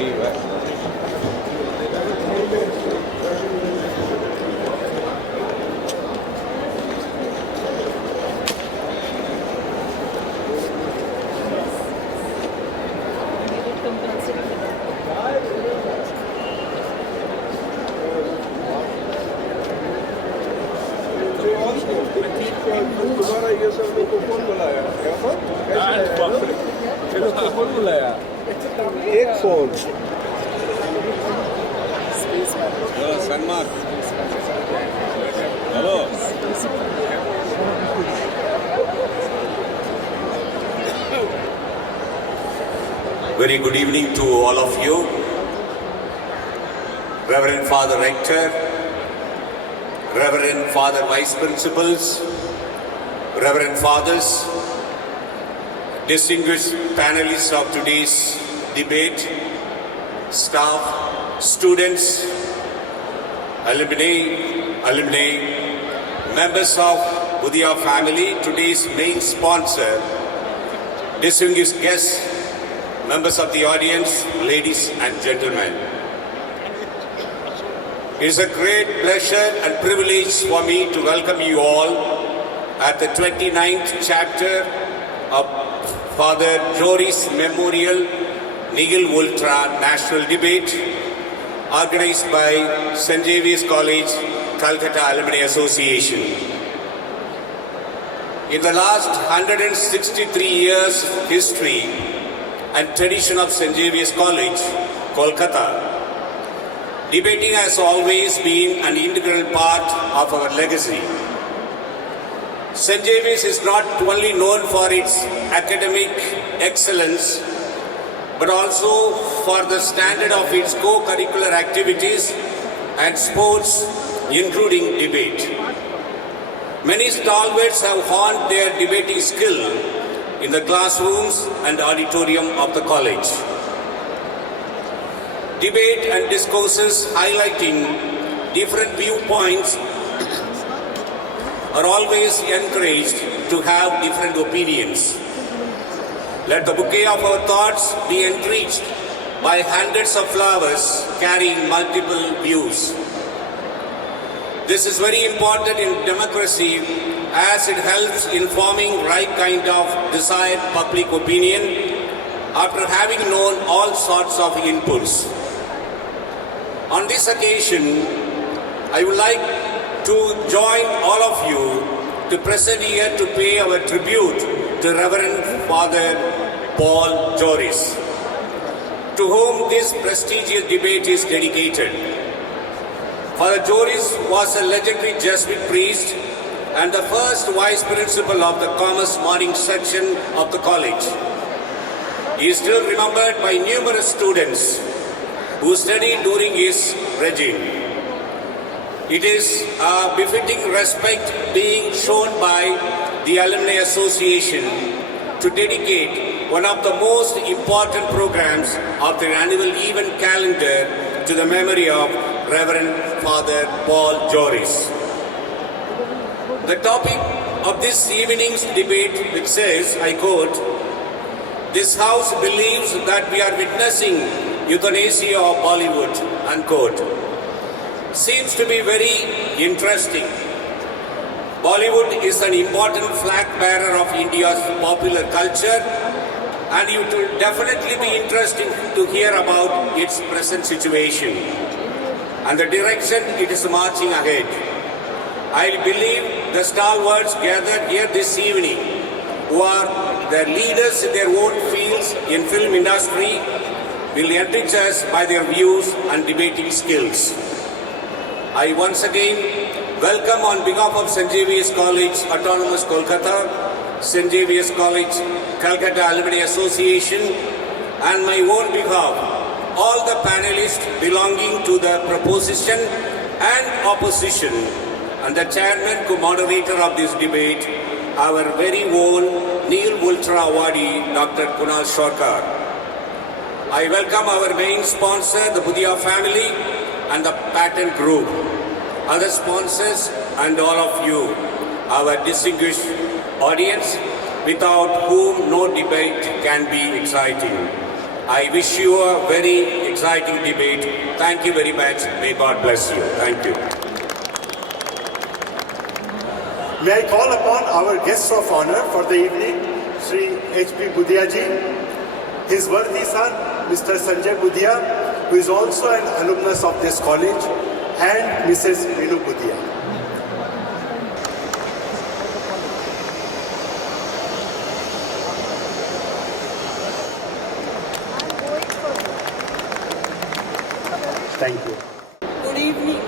वही है। तुम्हारा ये सब लोग को कौन बुलाया? कौन बुलाया? एक फोन। सन्मान। Hello. Very good evening to all of you. Reverend Father Rector, Reverend Father Vice Principals, Reverend Fathers, distinguished panelists of today's debate, staff, students, alumni, members of Buddha family, today's main sponsor, distinguished guests, members of the audience, ladies and gentlemen. It is a great pleasure and privilege for me to welcome you all at the 29th chapter of Father Joris Memorial Nihil Ultra National Debate organized by St. Xavier's College, Calcutta Alumni Association. In the last 163 years history and tradition of St. Xavier's College, Kolkata, debating has always been an integral part of our legacy. St. Xavier's is not only known for its academic excellence, but also for the standard of its co-curricular activities and sports, including debate. Many stalwarts have honed their debating skill in the classrooms and auditorium of the college. Debate and discourses highlighting different viewpoints are always encouraged to have different opinions. Let the bouquet of our thoughts be enriched by hundreds of flowers carrying multiple views. This is very important in democracy as it helps in forming right kind of desired public opinion after having known all sorts of inputs. On this occasion, I would like to join all of you to present here to pay our tribute to Reverend Father Paul Joris, to whom this prestigious debate is dedicated. Father Joris was a legendary Jesuit priest and the first vice principal of the Commerce Morning section of the college. He is still remembered by numerous students who studied during his regime. It is a befitting respect being shown by the Alumni Association to dedicate one of the most important programs of their annual event calendar to the memory of Reverend Father Paul Joris. The topic of this evening's debate, which says, I quote, "This house believes that we are witnessing euthanasia of Bollywood," unquote, seems to be very interesting. Bollywood is an important flag bearer of India's popular culture, and it will definitely be interesting to hear about its present situation and the direction it is marching ahead. I believe the stalwarts gathered here this evening, who are the leaders in their own fields in film industry, will enrich us by their views and debating skills. I once again welcome on behalf of St. Xavier's College, Autonomous Kolkata, St. Xavier's College, Calcutta Alumni Association, and my own behalf, all the panelists belonging to the proposition and opposition, and the chairman co-moderator of this debate, our very own Nihil Ultra awardee, Dr. Kunal Shorkar. I welcome our main sponsor, the Buddha family, and the patent group, other sponsors, and all of you, our distinguished audience, without whom no debate can be exciting. I wish you a very exciting debate. Thank you very much. May God bless you. Thank you. May I call upon our guests of honor for the evening, Sri H.P. Budhia ji, his worthy son, Mr. Sanjay Budhia, who is also an alumnus of this college, and Mrs. Minu Budhia. Thank you. Good evening.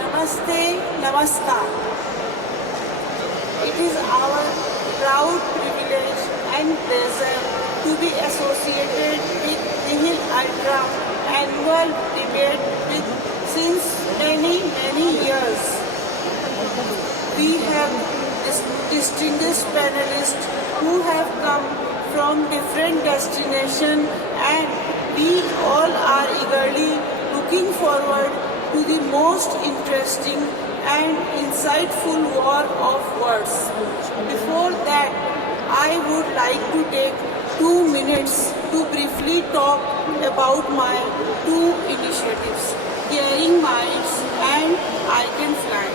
Namaste, namaskar. It is our proud privilege and pleasure to be associated with Nihil Ultra annual debate since many years. We have distinguished panelists who have come from different destinations, and we all are eagerly looking forward to the most interesting and insightful war of words. Before that, I would like to take 2 minutes to briefly talk about my 2 initiatives, Caring Minds and I Can Fly.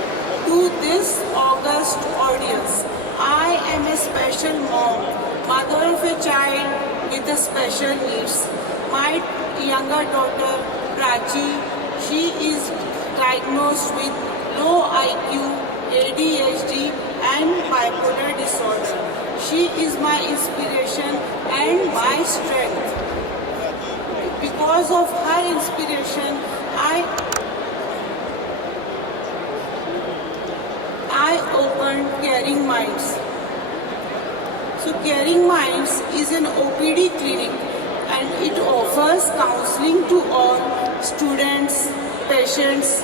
To this august audience, I am a special mom, mother of a child with a special needs. My younger daughter, Prachi, she is diagnosed with low IQ, ADHD and bipolar disorder. She is my inspiration and my strength. Because of her inspiration, I opened Caring Minds. So Caring Minds is an OPD clinic, and it offers counseling to all students, patients,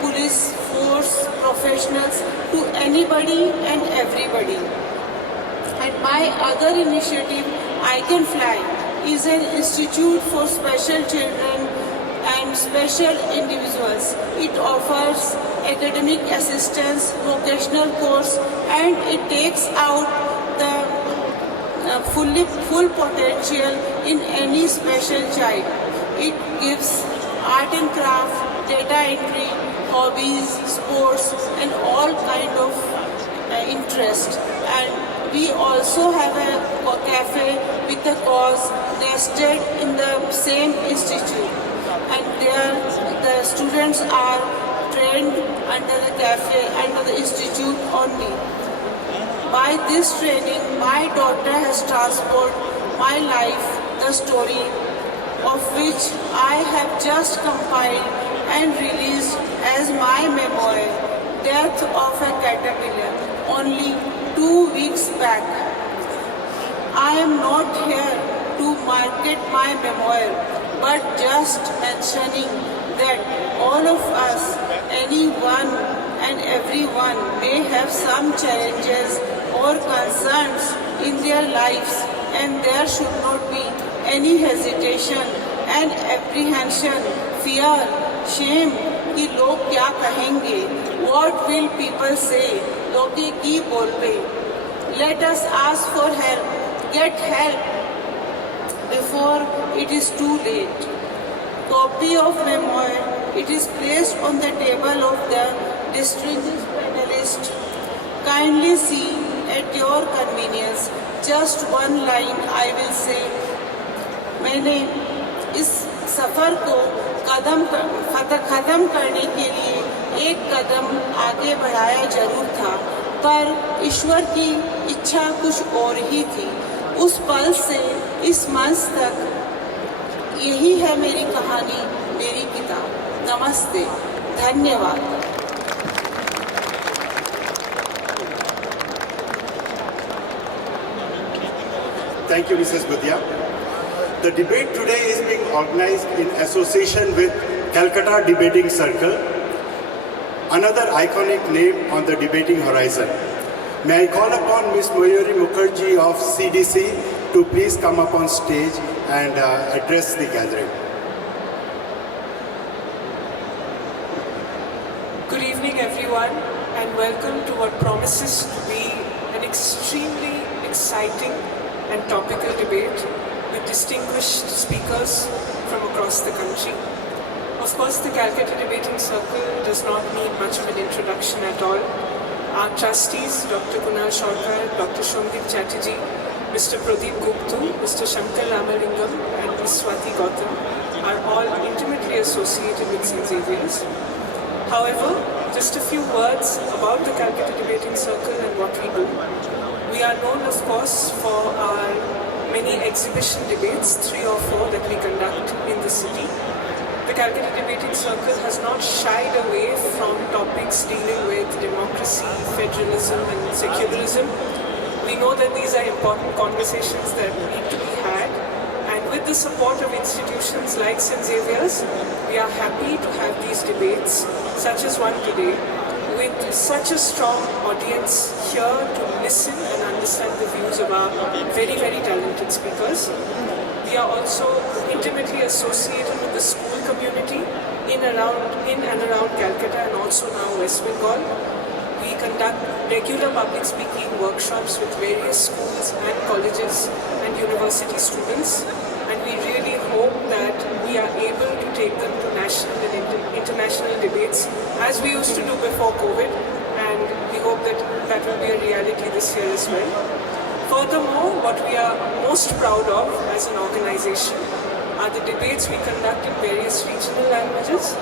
police force professionals, to anybody and everybody. And my other initiative, I Can Fly, is an institute for special children and special individuals. It offers academic assistance, vocational course, and it takes out the full potential in any special child. It gives art and craft, data entry, hobbies, sports, and all kind of interest. And we also have a cafe with a cause nested in the same institute. And there the students are trained under the cafe, under the institute only. By this training, my daughter has transformed my life, the story of which I have just compiled and released as my memoir, Death of a Caterpillar, only 2 weeks back. I am not here to market my memoir, but just mentioning that all of us, anyone and everyone, may have some challenges or concerns in their lives, and there should not be any hesitation and apprehension, fear, shame कि लोग क्या कहेंगे, what will people say, लोगे की बोलबे. Let us ask for help, get help before it is too late. Copy of memoir, it is placed on the table of the distinguished panelist. Kindly see at your convenience. Just one line I will say. मैंने इस सफ़र को ख़त्म करने के लिए एक कदम आगे बढ़ाया जरूर था, पर ईश्वर की इच्छा कुछ और ही थी. उस पल से इस मंच तक यही है मेरी कहानी, मेरी किताब. नमस्ते, धन्यवाद. Thank you, Mrs. Budhia. The debate today is being organized in association with Calcutta Debating Circle, another iconic name on the debating horizon. May I call upon Ms. Mayuri Mukherjee of CDC to please come up on stage and address the gathering. Good evening, everyone, and welcome to what promises to be an extremely exciting and topical debate. with distinguished speakers from across the country. Of course, the Calcutta Debating Circle does not need much of an introduction at all. Our trustees, Dr. Kunal Sharkar, Dr. Shomdip Chatterjee, Mr. Pradeep Guptu, Mr. Shankar Ramalingam, and Ms. Swati Gautam are all intimately associated with St. Xavier's. However, just a few words about the Calcutta Debating Circle and what we do. We are known, of course, for our many exhibition debates, 3 or 4 that we conduct in the city. The Calcutta Debating Circle has not shied away from topics dealing with democracy, federalism and secularism. We know that these are important conversations that need to be had, and with the support of institutions like St. Xavier's, we are happy to have these debates, such as one today, with such a strong audience here to listen and understand the views of our very, very talented speakers. We are also intimately associated with the school community in and around Calcutta and also now West Bengal. We conduct regular public speaking workshops with various schools and colleges and university students, and we really hope that we are able to take them to national and international debates as we used to do before COVID, and we hope that that will be a reality this year as well. Furthermore, what we are most proud of as an organization are the debates we conduct in various regional languages.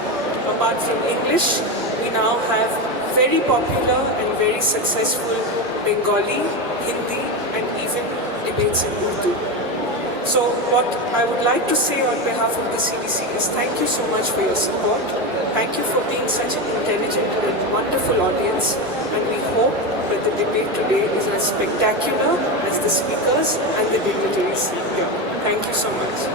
Apart from English, we now have very popular and very successful Bengali, Hindi, and even debates in Urdu. So what I would like to say on behalf of the CDC is thank you so much for your support. Thank you for being such an intelligent and wonderful audience, and we hope that the debate today is as spectacular as the speakers and the dignitaries here. Thank you so much.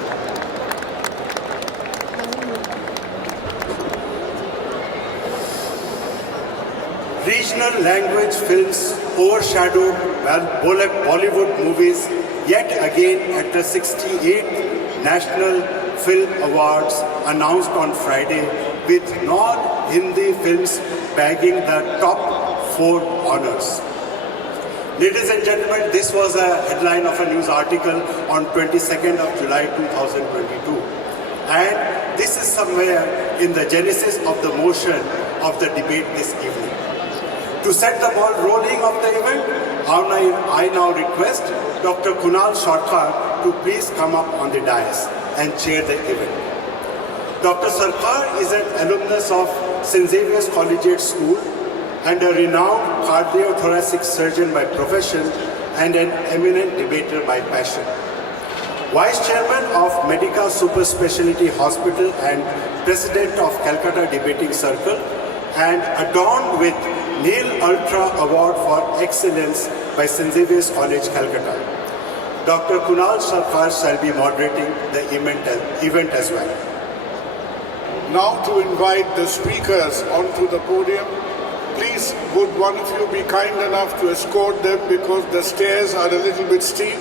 Regional language films overshadowed Bollywood movies yet again at the 68th National Film Awards announced on Friday, with non-Hindi films bagging the top 4 honors. Ladies and gentlemen, this was a headline of a news article on 22nd of July 2022. And this is somewhere in the genesis of the motion of the debate this evening. To set the ball rolling of the event, I now request Dr. Kunal Sharkar to please come up on the dais and chair the event. Dr. Sharkar is an alumnus of St. Xavier's Collegiate School and a renowned cardiothoracic surgeon by profession and an eminent debater by passion. Vice Chairman of Medica Super Speciality Hospital and President of Calcutta Debating Circle, and adorned with Nihil Ultra Award for Excellence by St. Xavier's College, Calcutta. Dr. Kunal Sharkar shall be moderating the event as well. Now to invite the speakers onto the podium. Please, would one of you be kind enough to escort them because the stairs are a little bit steep.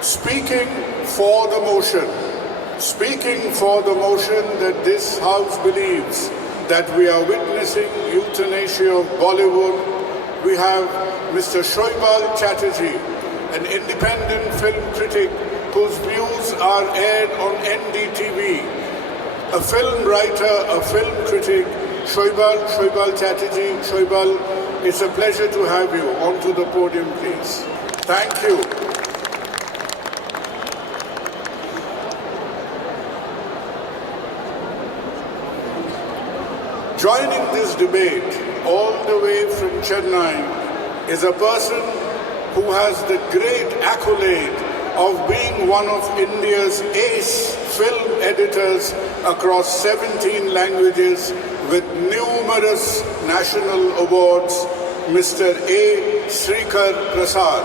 Speaking for the motion that this House believes that we are witnessing euthanasia of Bollywood, we have Mr. Shoibal Chatterjee, an independent film critic whose views are aired on NDTV, a film writer, a film critic, Shoibal Chatterjee. Shoibal, it's a pleasure to have you. Onto the podium, please. Thank you. Joining this debate all the way from Chennai is a person who has the great accolade of being one of India's ace film editors across 17 languages with numerous national awards, Mr. A. Srikar Prasad.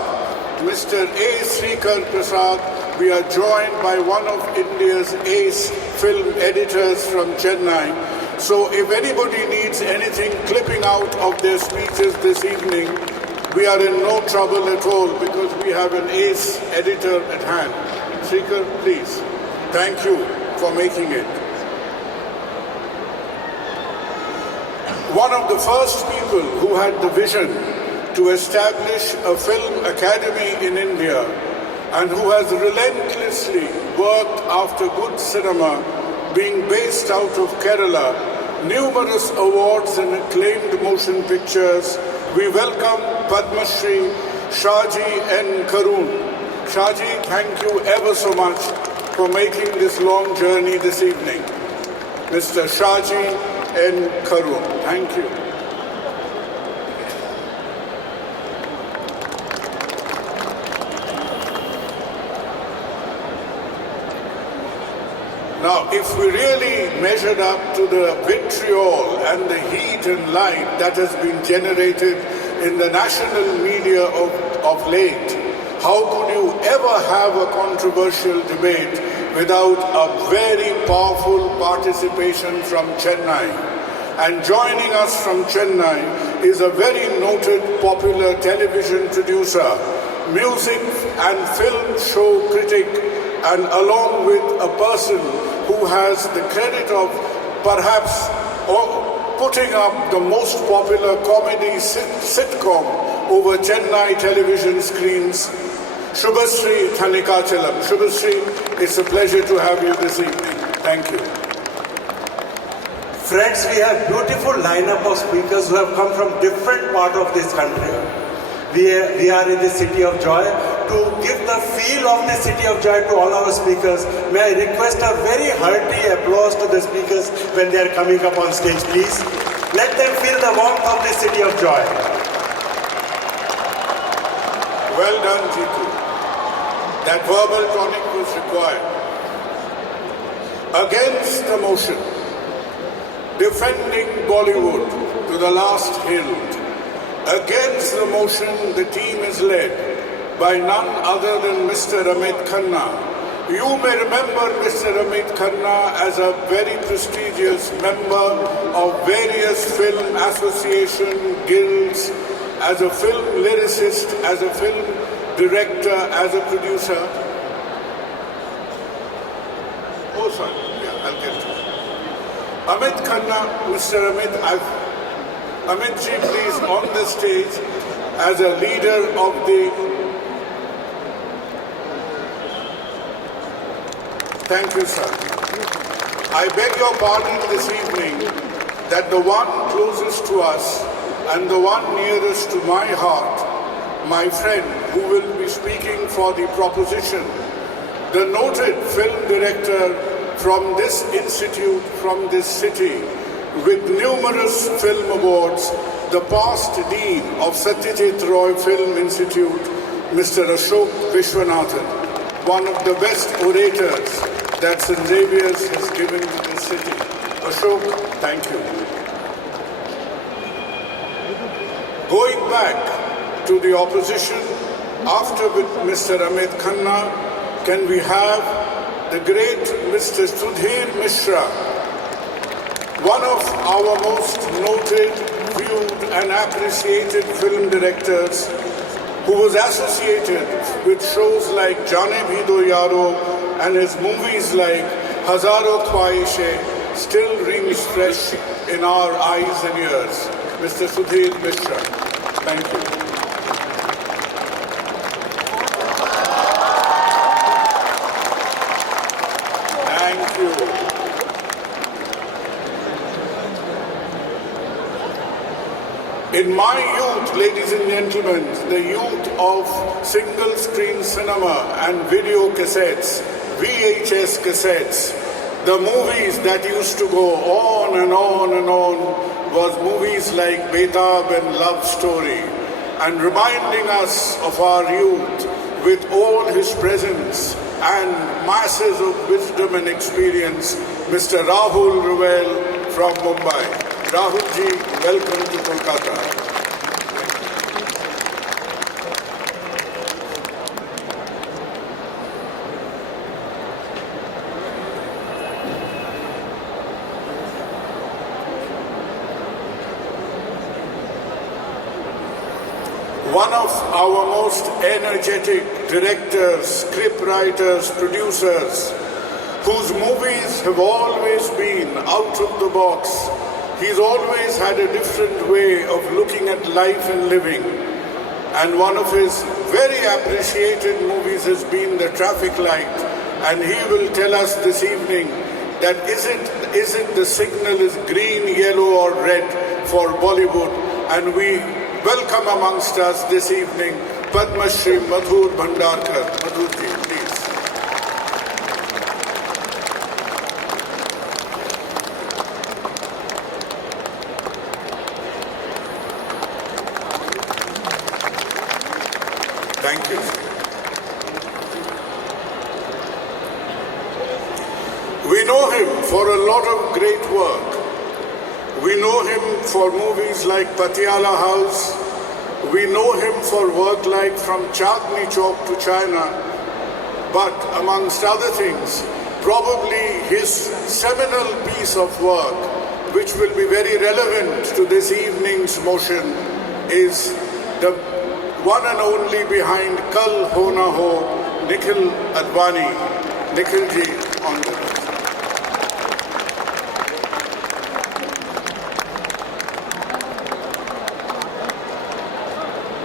Mr. A. Srikar Prasad, we are joined by one of India's ace film editors from Chennai. So if anybody needs anything clipping out of their speeches this evening, we are in no trouble at all because we have an ace editor at hand. Srikar, please. Thank you for making it. One of the first people who had the vision to establish a film academy in India and who has relentlessly worked after good cinema, being based out of Kerala, numerous awards and acclaimed motion pictures, we welcome Padma Shri Shaji N. Karun. Shaji, thank you ever so much for making this long journey this evening. Mr. Shaji N. Karun, thank you. Now, if we really measured up to the vitriol and the heat and light that has been generated in the national media of late, how could you ever have a controversial debate without a very powerful participation from Chennai? And joining us from Chennai is a very noted popular television producer, music and film show critic, and along with a person who has the credit of perhaps putting up the most popular comedy sitcom over Chennai television screens, Shubhasri Thanikachalam. Shubhasri, it's a pleasure to have you this evening. Thank you. Friends, we have beautiful lineup of speakers who have come from different parts of this country. We are in the City of Joy. To give the feel of the City of Joy to all our speakers, may I request a very hearty applause to the speakers when they are coming up on stage, please. Let them feel the warmth of the City of Joy. Well done, Jitu. That verbal tonic was required. Against the motion, defending Bollywood to the last hilt. Against the motion, the team is led by none other than Mr. Amit Khanna. You may remember Mr. Amit Khanna as a very prestigious member of various film association guilds, as a film lyricist, as a film director, as a producer. Oh, sorry. Yeah, I'll get to it. Amit Khanna, Mr. Amit, Amitji, please, on the stage as a leader of the... Thank you, sir. I beg your pardon this evening that the one closest to us and the one nearest to my heart, my friend who will be speaking for the proposition, the noted film director from this institute, from this city, with numerous film awards, the past dean of Satyajit Roy Film Institute, Mr. Ashok Vishwanathan, one of the best orators that St. Xavier's has given to this city. Ashok, thank you. Going back to the opposition, after with Mr. Amit Khanna, can we have the great Mr. Sudhir Mishra, one of our most noted, viewed and appreciated film directors, who was associated with shows like Jaane Bhi Do Yaro, and his movies like Hazaro Khwaishe still rings fresh in our eyes and ears. Mr. Sudhir Mishra, thank you. Thank you. In my youth, ladies and gentlemen, the youth of single-screen cinema and video cassettes, VHS cassettes, the movies that used to go on and on and on was movies like Betab and Love Story, and reminding us of our youth with all his presence and masses of wisdom and experience, Mr. Rahul Ruel from Mumbai. Rahulji, welcome to Kolkata. One of our most energetic directors, script writers, producers, whose movies have always been out of the box. He's always had a different way of looking at life and living. And one of his very appreciated movies has been The Traffic Light, and he will tell us this evening that is it the signal is green, yellow or red for Bollywood, and we welcome amongst us this evening Padma Shri Madhur Bhandarkar. Madhurji, please. Thank you. We know him for a lot of great work. We know him for movies like Patiala House. We know him for work like From Chandni Chowk to China. But amongst other things, probably his seminal piece of work, which will be very relevant to this evening's motion, is the one and only behind Kal Ho Na Ho, Nihil Advani. Nihil ji on the left.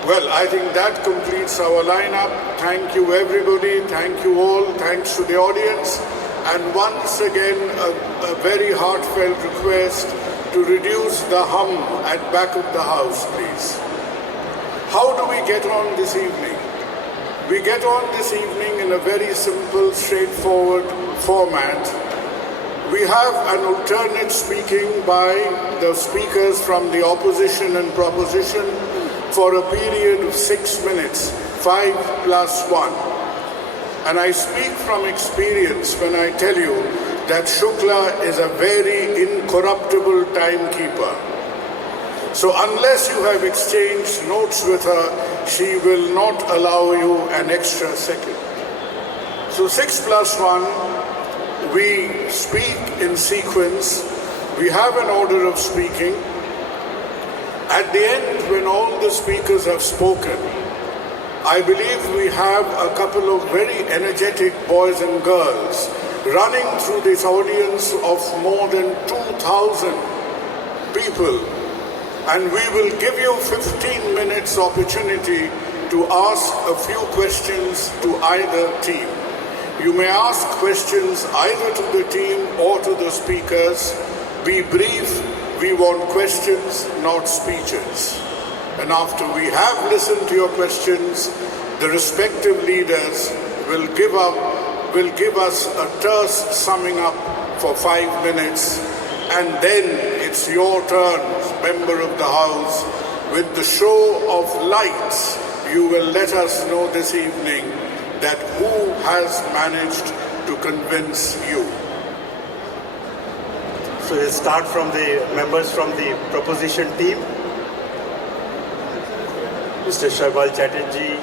Well, I think that completes our lineup. Thank you everybody, thank you all, thanks to the audience. And once again, a very heartfelt request to reduce the hum at back of the house, please. How do we get on this evening? We get on this evening in a very simple, straightforward format. We have an alternate speaking by the speakers from the opposition and proposition for a period of 6 minutes, 5 plus 1. And I speak from experience when I tell you that Shukla is a very incorruptible timekeeper. So unless you have exchanged notes with her, she will not allow you an extra second. So 6 plus 1, we speak in sequence. We have an order of speaking. At the end, when all the speakers have spoken, I believe we have a couple of very energetic boys and girls running through this audience of more than 2,000 people. And we will give you 15 minutes opportunity to ask a few questions to either team. You may ask questions either to the team or to the speakers. Be brief. We want questions, not speeches. And after we have listened to your questions, the respective leaders will give us a terse summing up for 5 minutes, and then it's your turn, member of the House. With the show of lights, you will let us know this evening that who has managed to convince you. So we'll start from the members from the proposition team. Mr. Sharbal Chatterjee,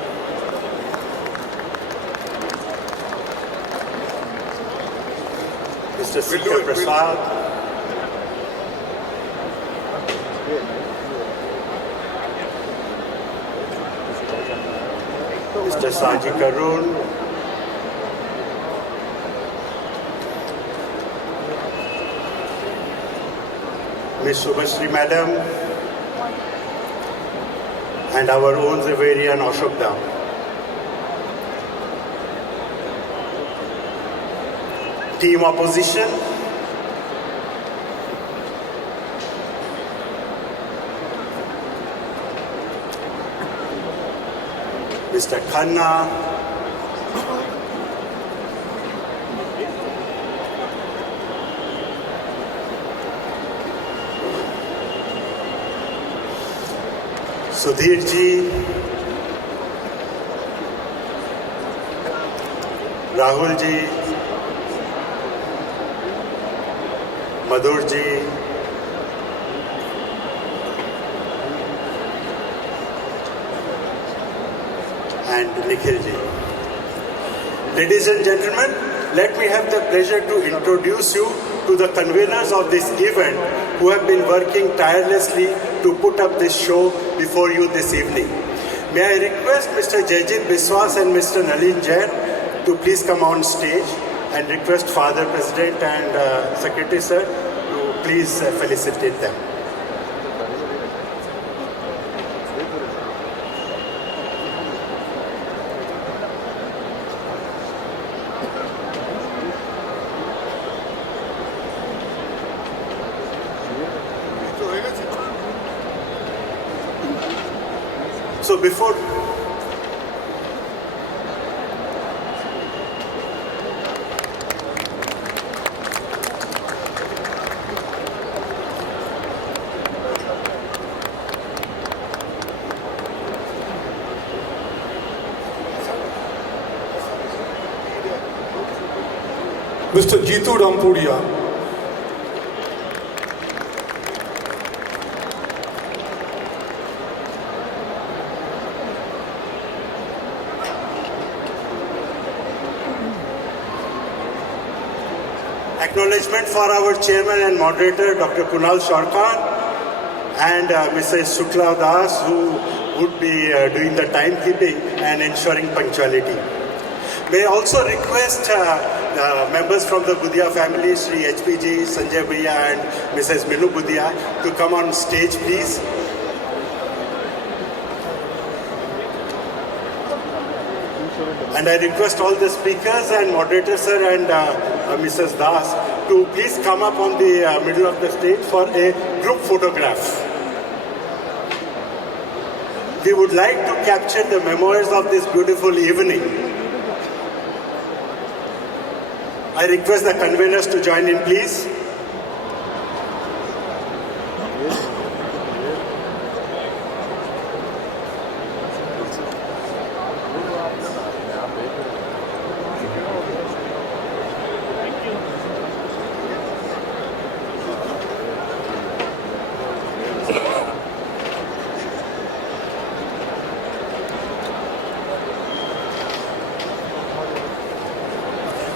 Mr. C.K. Prasad, Mr. Saji Karun, Ms. Subhashri Madam, and our own Zavarian Ashok Dam. Team opposition, Mr. Khanna, Sudhir ji, Rahul ji, Madhur ji, and Nihil ji. Ladies and gentlemen, let me have the pleasure to introduce you to the conveners of this event who have been working tirelessly to put up this show before you this evening. May I request Mr. Jayjit Biswas and Mr. Nalin Jain to please come on stage, and request Father President and Secretary Sir to please felicitate them. So before Mr. Jitu Rampuria. acknowledgement for our chairman and moderator, Dr. Kunal Sarkar, and Mrs. Shukla Das, who would be doing the timekeeping and ensuring punctuality. May I also request members from the Budia family, Sri HPG, Sanjay Bhaiya and Mrs. Minu Budia to come on stage, please. And I request all the speakers and moderators, sir, and Mrs. Das to please come up on the middle of the stage for a group photograph. We would like to capture the memories of this beautiful evening. I request the conveners to join in, please.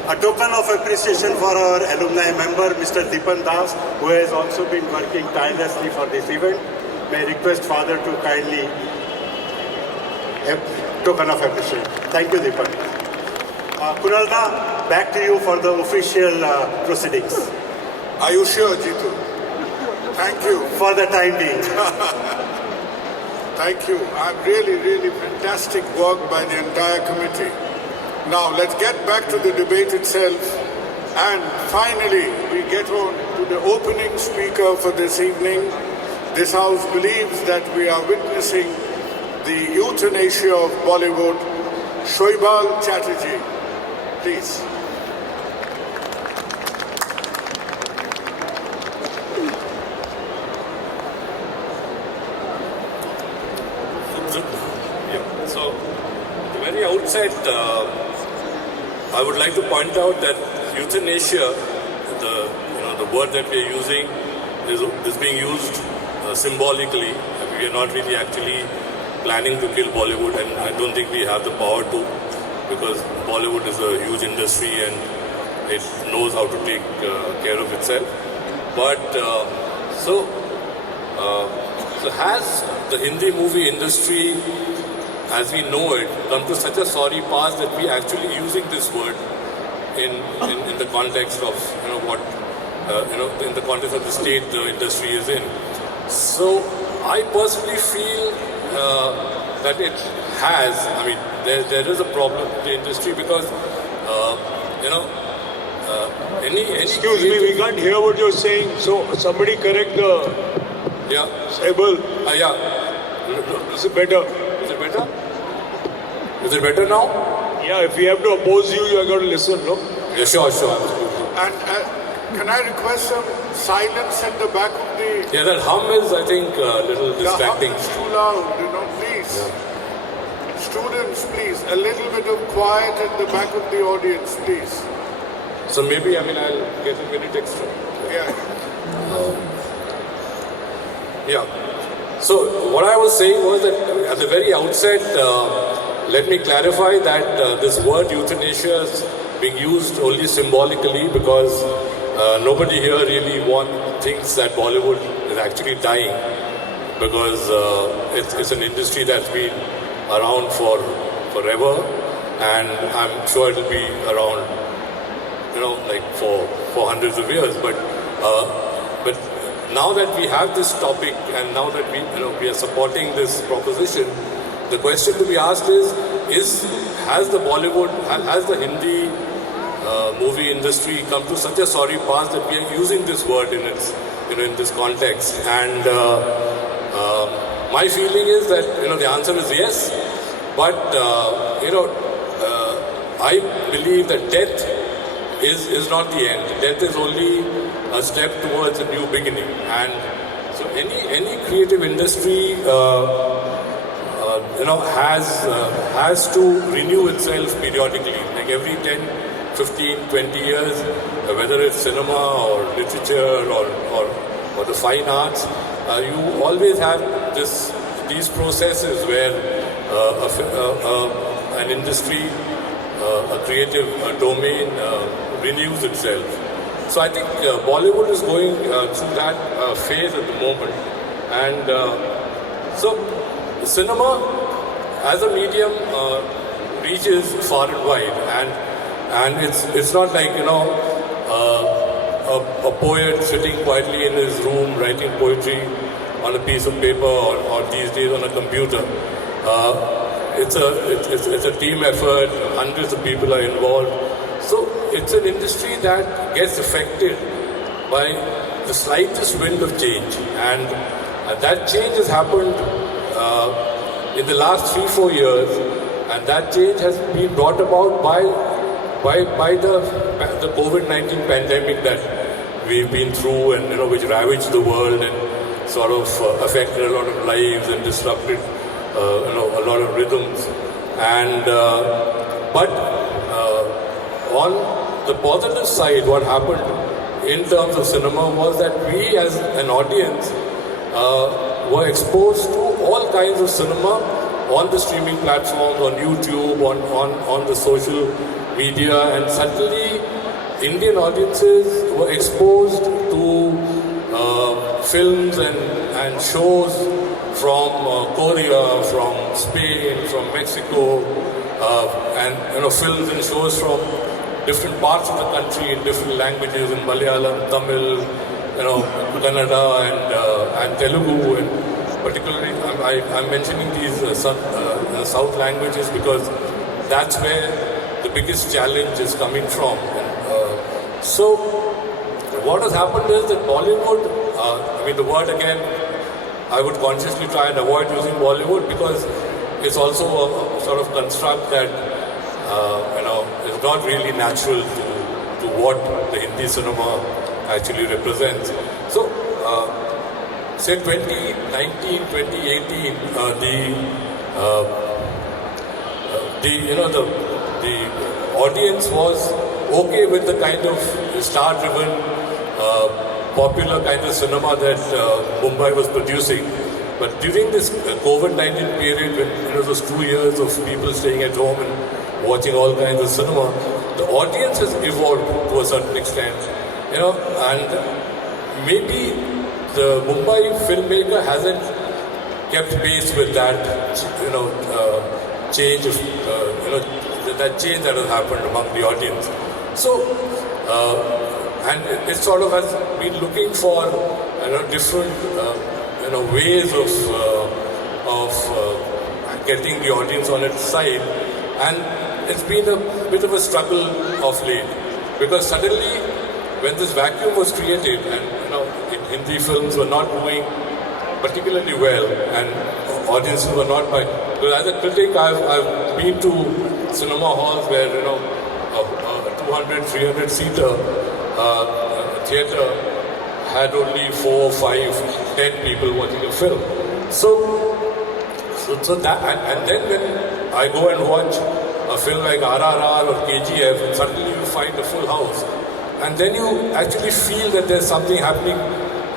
A token of appreciation for our alumni member, Mr. Dipan Das, who has also been working tirelessly for this event. May I request Father to kindly token of appreciation. Thank you, Dipan. Kunalda, back to you for the official proceedings. Are you sure, Jitu? Thank you. For the time being. Thank you. Really fantastic work by the entire committee. Now let's get back to the debate itself, and finally we get on to the opening speaker for this evening. This house believes that we are witnessing the euthanasia of Bollywood. Shoibal Chatterjee, please. So, at the very outset, I would like to point out that euthanasia, the word that we are using, is being used symbolically. We are not really actually planning to kill Bollywood, and I don't think we have the power to, because Bollywood is a huge industry and it knows how to take care of itself. But so has the Hindi movie industry, as we know it, come to such a sorry pass that we are actually using this word in the context of what in the context of the state the industry is in. So I personally feel that it has. I mean, there is a problem with the industry because any excuse me, we can't hear what you're saying. So somebody correct the able. Is it better? Is it better? Is it better now? Yeah, if we have to oppose you, you are going to listen, no? Yeah, sure. And can I request some silence at the back of the... Yeah, that hum is, I think, a little distracting. The hum is too loud, please. Yeah. Students, please, a little bit of quiet at the back of the audience, please. So maybe, I'll get a minute extra. So what I was saying was that at the very outset, let me clarify that this word euthanasia is being used only symbolically because nobody here really thinks that Bollywood is actually dying, because it's an industry that's been around forever, and I'm sure it'll be around, for hundreds of years. But now that we have this topic, and now that we are supporting this proposition, the question to be asked is has the Hindi movie industry come to such a sorry pass that we are using this word in its in this context? And my feeling is that, the answer is yes, but, I believe that death is not the end. Death is only a step towards a new beginning. And so any creative industry, has to renew itself periodically, like every 10, 15, 20 years, whether it's cinema or literature or the fine arts, you always have these processes where an industry, a creative domain renews itself. So I think Bollywood is going through that phase at the moment. And so cinema as a medium reaches far and wide. And it's not like, a poet sitting quietly in his room writing poetry on a piece of paper or these days on a computer. It's a team effort. Hundreds of people are involved. So it's an industry that gets affected by the slightest wind of change, and that change has happened in the last 3-4 years, and that change has been brought about by the COVID-19 pandemic that we've been through, and which ravaged the world and sort of affected a lot of lives and disrupted a lot of rhythms. And but on the positive side, what happened in terms of cinema was that we as an audience were exposed to all kinds of cinema on the streaming platforms, on YouTube, on the social media, and suddenly Indian audiences were exposed to films and shows from Korea, from Spain, from Mexico, and films and shows from different parts of the country in different languages, in Malayalam, Tamil, Kannada and Telugu, and particularly I'm mentioning these South languages because that's where the biggest challenge is coming from. So what has happened is that Bollywood, the word again, I would consciously try and avoid using Bollywood because it's also a sort of construct that is not really natural to what the Hindi cinema actually represents. So, say 2019, 2018, the audience was okay with the kind of star-driven, popular kind of cinema that Mumbai was producing. But during this COVID-19 period, when those 2 years of people staying at home and watching all kinds of cinema, the audience has evolved to a certain extent, and maybe the Mumbai filmmaker hasn't kept pace with that, change of, that change that has happened among the audience. So, and it sort of has been looking for, different, ways of getting the audience on its side, and it's been a bit of a struggle of late, because suddenly when this vacuum was created and Hindi films were not doing particularly well and audiences were not buying. Because as a critic, I've been to cinema halls where a 200, 300 seater theater had only 4, 5, 10 people watching a film. So that, and then when I go and watch a film like RRR or KGF, and suddenly you find a full house, and then you actually feel that there's something happening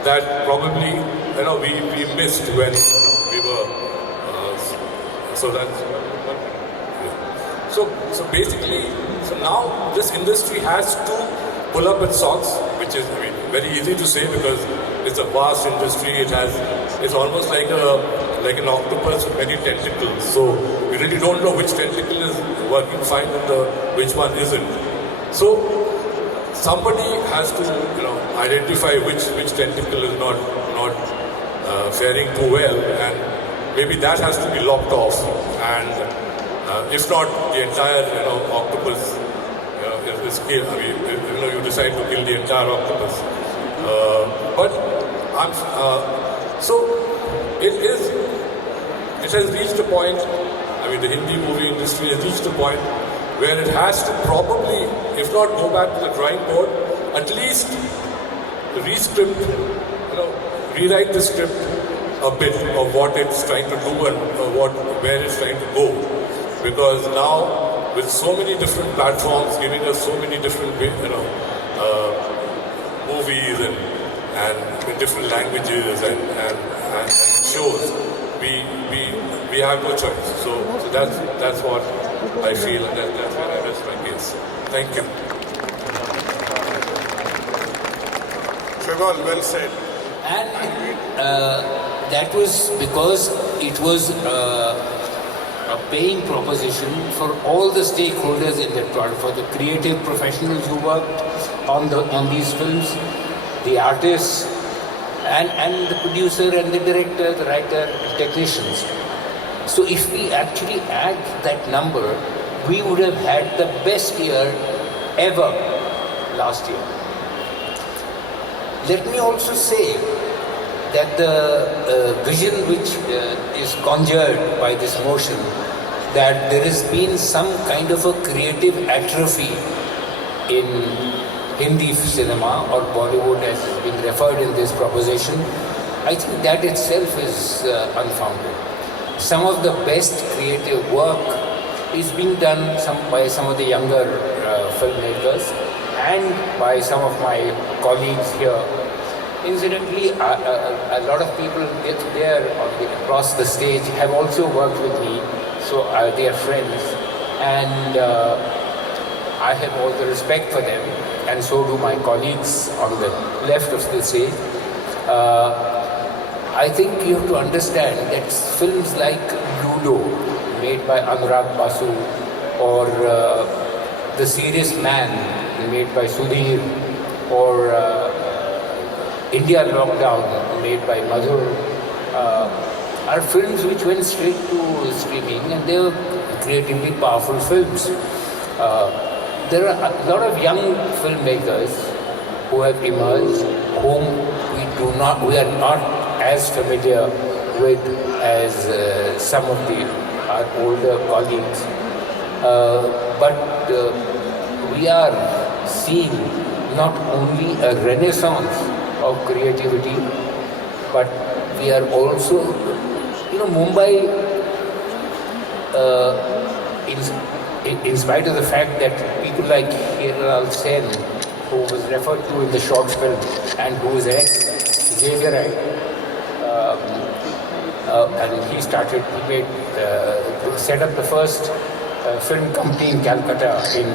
that probably we missed when we were. So basically, now this industry has to pull up its socks, which is very easy to say because it's a vast industry. It's almost like an octopus with many tentacles. So we really don't know which tentacle is working fine and which one isn't. So somebody has to identify which tentacle is not faring too well, and maybe that has to be lopped off, and if not, the entire octopus is killed. You decide to kill the entire octopus. But so it is it has reached a point, I mean the Hindi movie industry has reached a point where it has to probably, if not go back to the drawing board, at least re-script, rewrite the script a bit of what it's trying to do and where it's trying to go. Because now, with so many different platforms giving us so many different, movies and in different languages and shows, we have no choice. So that's what I feel, and that's where I rest my case. Thank you. Shrival, well said. And that was because it was a paying proposition for all the stakeholders in that product, for the creative professionals who worked on these films, the artists, and the producer and the director, the writer, and technicians. So if we actually add that number, we would have had the best year ever last year. Let me also say that the vision which is conjured by this motion, that there has been some kind of a creative atrophy in Hindi cinema or Bollywood as is being referred in this proposition, I think that itself is unfounded. Some of the best creative work is being done by some of the younger filmmakers and by some of my colleagues here. Incidentally, a lot of people there across the stage have also worked with me, so they are friends, and I have all the respect for them, and so do my colleagues on the left of the stage. I think you have to understand that films like Ludo, made by Anurag Basu, or The Serious Man, made by Sudhir, or India Lockdown, made by Madhur, are films which went straight to streaming, and they were creatively powerful films. There are a lot of young filmmakers who have emerged, whom we are not as familiar with as some of our older colleagues. But we are seeing not only a renaissance of creativity, but we are also, Mumbai, in spite of the fact that people like Hiral Sen, who was referred to in the short film and who is ex-Xavierite, and he set up the first film company in Calcutta in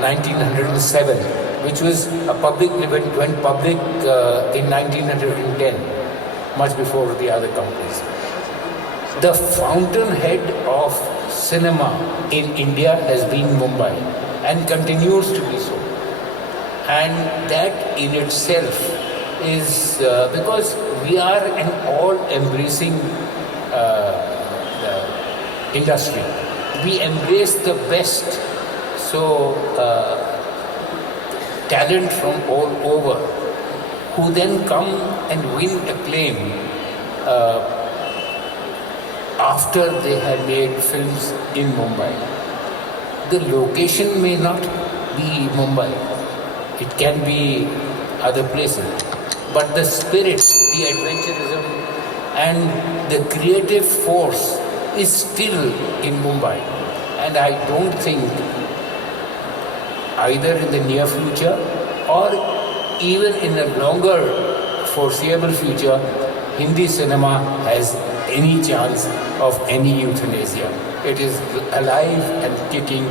1907, which was a public event, went public in 1910, much before the other companies. The fountainhead of cinema in India has been Mumbai and continues to be so. And that in itself is because we are an all-embracing industry. We embrace the best. So talent from all over, who then come and win acclaim after they have made films in Mumbai. The location may not be Mumbai, it can be other places, but the spirit, the adventurism and the creative force is still in Mumbai. And I don't think either in the near future or even in a longer foreseeable future, Hindi cinema has any chance of any euthanasia. It is alive and kicking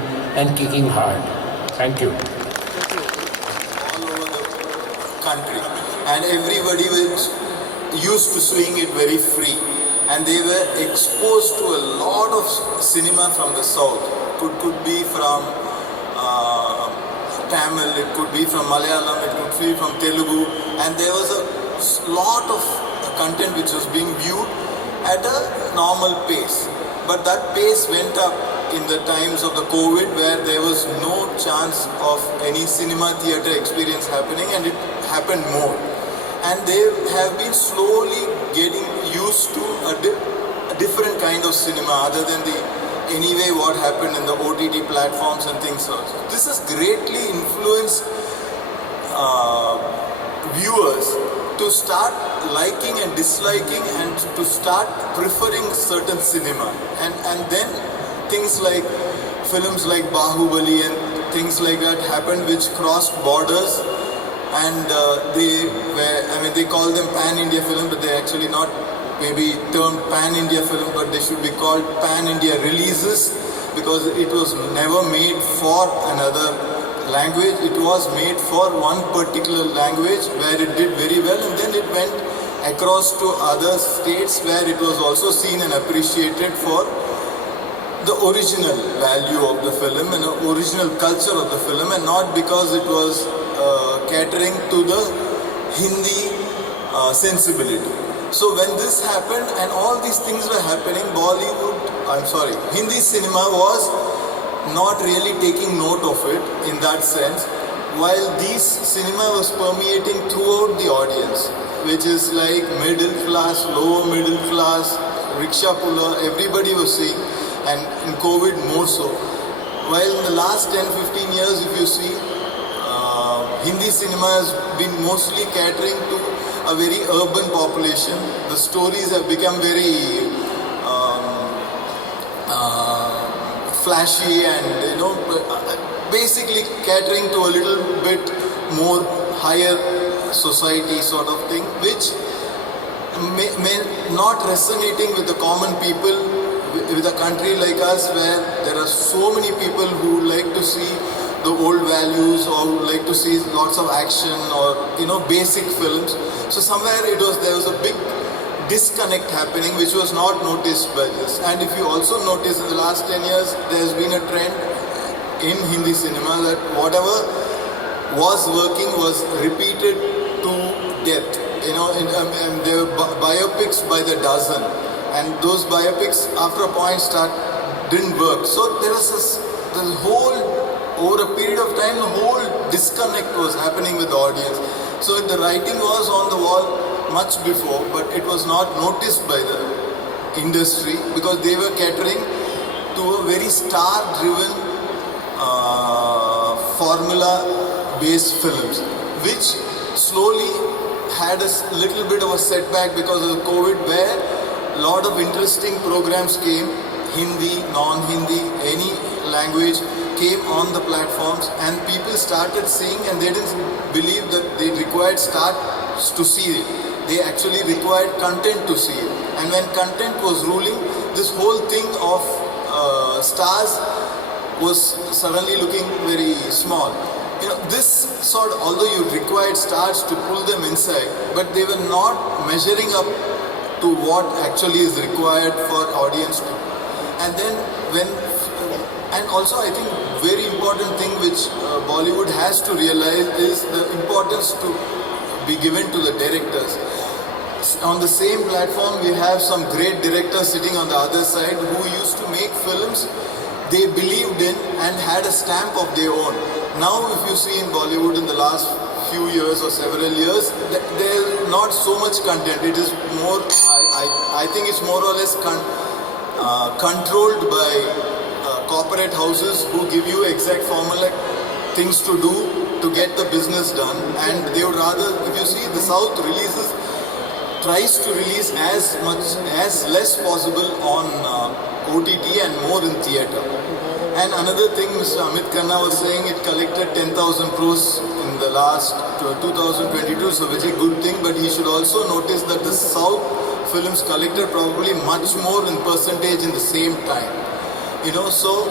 hard. Thank you. All over the country, and everybody was used to seeing it very free, and they were exposed to a lot of cinema from the south. Could be from Tamil, it could be from Malayalam, it could be from Telugu, and there was a lot of content which was being viewed at a normal pace. But that pace went up in the times of the COVID, where there was no chance of any cinema theatre experience happening, and it happened more. And they have been slowly getting used to a different kind of cinema other than the anyway what happened in the OTT platforms and things also. This has greatly influenced viewers to start liking and disliking and to start preferring certain cinema. And then things like films like Bahubali and things like that happened which crossed borders, and they call them pan-India film, but they're actually not maybe termed pan-India film, but they should be called pan-India releases, because it was never made for another language. It was made for one particular language where it did very well, and then it went across to other states where it was also seen and appreciated for the original value of the film and the original culture of the film, and not because it was catering to the Hindi sensibility. So when this happened and all these things were happening, Hindi cinema was not really taking note of it in that sense, while this cinema was permeating throughout the audience, which is like middle class, lower middle class, rickshaw puller, everybody was seeing, and in COVID more so. While in the last 10-15 years, if you see, Hindi cinema has been mostly catering to a very urban population. The stories have become very flashy and basically catering to a little bit more higher society sort of thing, which may not resonating with the common people, with a country like us where there are so many people who like to see the old values or who like to see lots of action or basic films. So somewhere there was a big disconnect happening which was not noticed by this. And if you also notice, in the last 10 years there has been a trend in Hindi cinema that whatever was working was repeated to death. And there were biopics by the dozen, and those biopics after a point didn't work. So there was this whole, over a period of time, the whole disconnect was happening with the audience. So the writing was on the wall much before, but it was not noticed by the industry because they were catering to a very star-driven formula-based films, which slowly had a little bit of a setback because of the COVID, where a lot of interesting programs came, Hindi, non-Hindi, any language came on the platforms, and people started seeing, and they didn't believe that they required stars to see it. They actually required content to see it. And when content was ruling, this whole thing of stars was suddenly looking very small. This sort of, although you required stars to pull them inside, but they were not measuring up to what actually is required for audience to. And then and also I think very important thing which Bollywood has to realize is the importance to be given to the directors. On the same platform we have some great directors sitting on the other side who used to make films they believed in and had a stamp of their own. Now if you see in Bollywood in the last few years or several years, there is not so much content. It is more, I think it's more or less controlled by corporate houses who give you exact formula things to do to get the business done, and they would rather, if you see the South tries to release as less possible on OTT and more in theatre. And another thing Mr. Amit Khanna was saying, it collected 10,000 crores in the last 2022, so which is a good thing, but he should also notice that the South films collected probably much more in percentage in the same time. So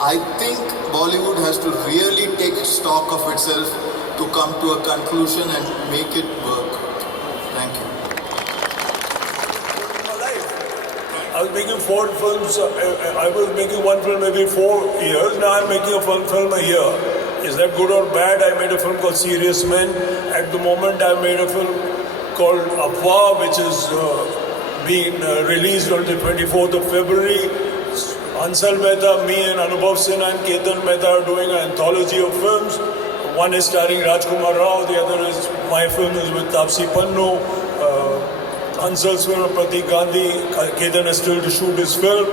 I think Bollywood has to really take stock of itself to come to a conclusion and make it work. Thank you. I was making 4 films. I was making one film every 4 years. Now I'm making a film a year. Is that good or bad? I made a film called Serious Men. At the moment, I made a film called Apwa, which is being released on the 24th of February. Ansal Mehta, me and Anubhav Sinha and Ketan Mehta are doing an anthology of films. One is starring Rajkumar Rao, the other is, my film is with Taapsee Pannu. Hansal's film, Pratik Gandhi, Ketan is still to shoot his film.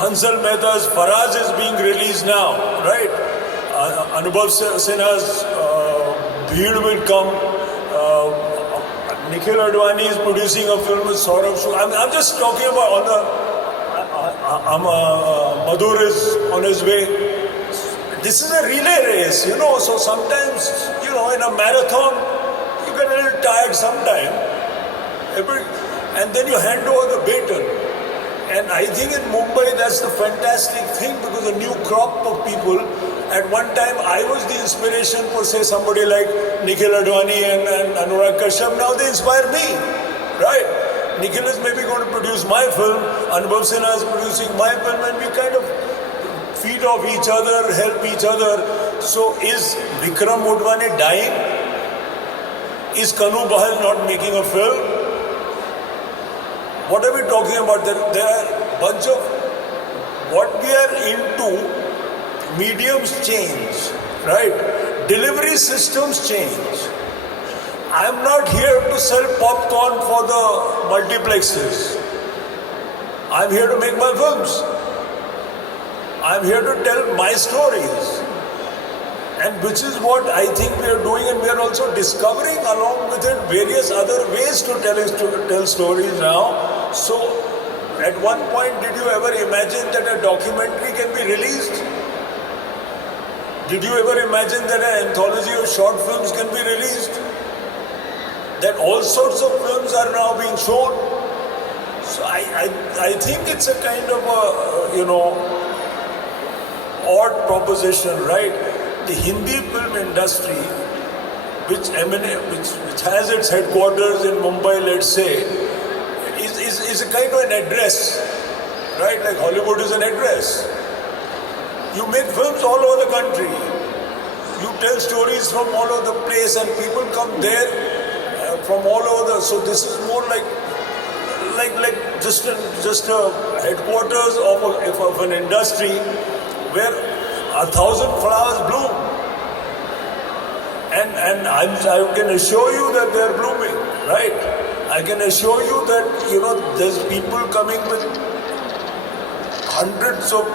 Hansal Mehta's Faraz is being released now, right? Anubhav Sinha's Bheed will come. Nihil Advani is producing a film with Saurabh Shukla. I'm just talking about all the... Madhur is on his way. This is a relay race, so sometimes, in a marathon, you get a little tired sometime. And then you hand over the baton. And I think in Mumbai, that's the fantastic thing, because a new crop of people. At one time, I was the inspiration for, say, somebody like Nikhil Advani and Anurag Kashyap. Now they inspire me, right? Nikhil is maybe going to produce my film, Anubhav Sinha is producing my film, and we kind of feed off each other, help each other. So is Vikram Motwane dying? Is Kanu Bahal not making a film? What are we talking about? There are a bunch of... What we are into, mediums change, right? Delivery systems change. I'm not here to sell popcorn for the multiplexes. I'm here to make my films. I'm here to tell my stories. And which is what I think we are doing, and we are also discovering along with it various other ways to tell stories now. So, at one point, did you ever imagine that a documentary can be released? Did you ever imagine that an anthology of short films can be released? That all sorts of films are now being shown? So I think it's a kind of a, odd proposition, right? The Hindi film industry, which has its headquarters in Mumbai, let's say, is a kind of an address, right? Like Hollywood is an address. You make films all over the country. You tell stories from all over the place, and people come there from all over so this is more like just a headquarters of an industry where 1,000 flowers bloom. And I can assure you that they are blooming, right? I can assure you that, there's people coming with hundreds of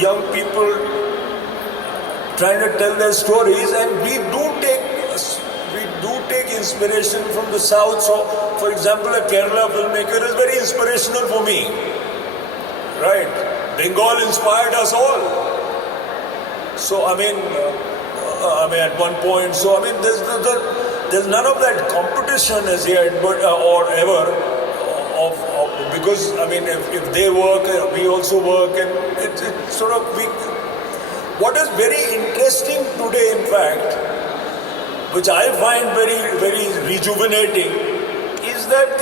young people trying to tell their stories, and we do take inspiration from the South. So, for example, a Kerala filmmaker is very inspirational for me, right? Bengal inspired us all. So, at one point, there's none of that competition as yet, or ever, because if they work, we also work, and it's sort of what is very interesting today, in fact, which I find very, very rejuvenating, is that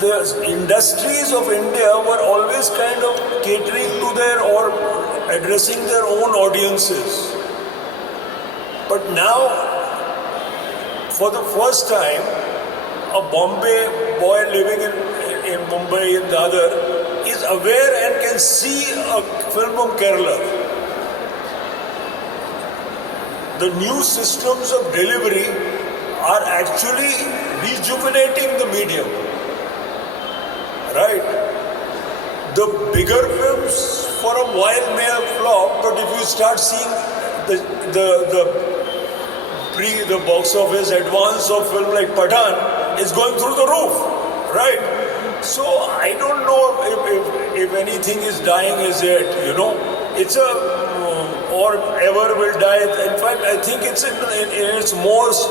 the industries of India were always kind of catering to or addressing their own audiences. But now, for the first time, a Bombay boy living in Mumbai and the other is aware and can see a film from Kerala. The new systems of delivery are actually rejuvenating the medium, right? The bigger films for a while may have flopped, but if you start seeing the box office advance of film like Pathan, is going through the roof, right? So I don't know if anything is dying as yet, It's or ever will die. In fact, I think it's in its most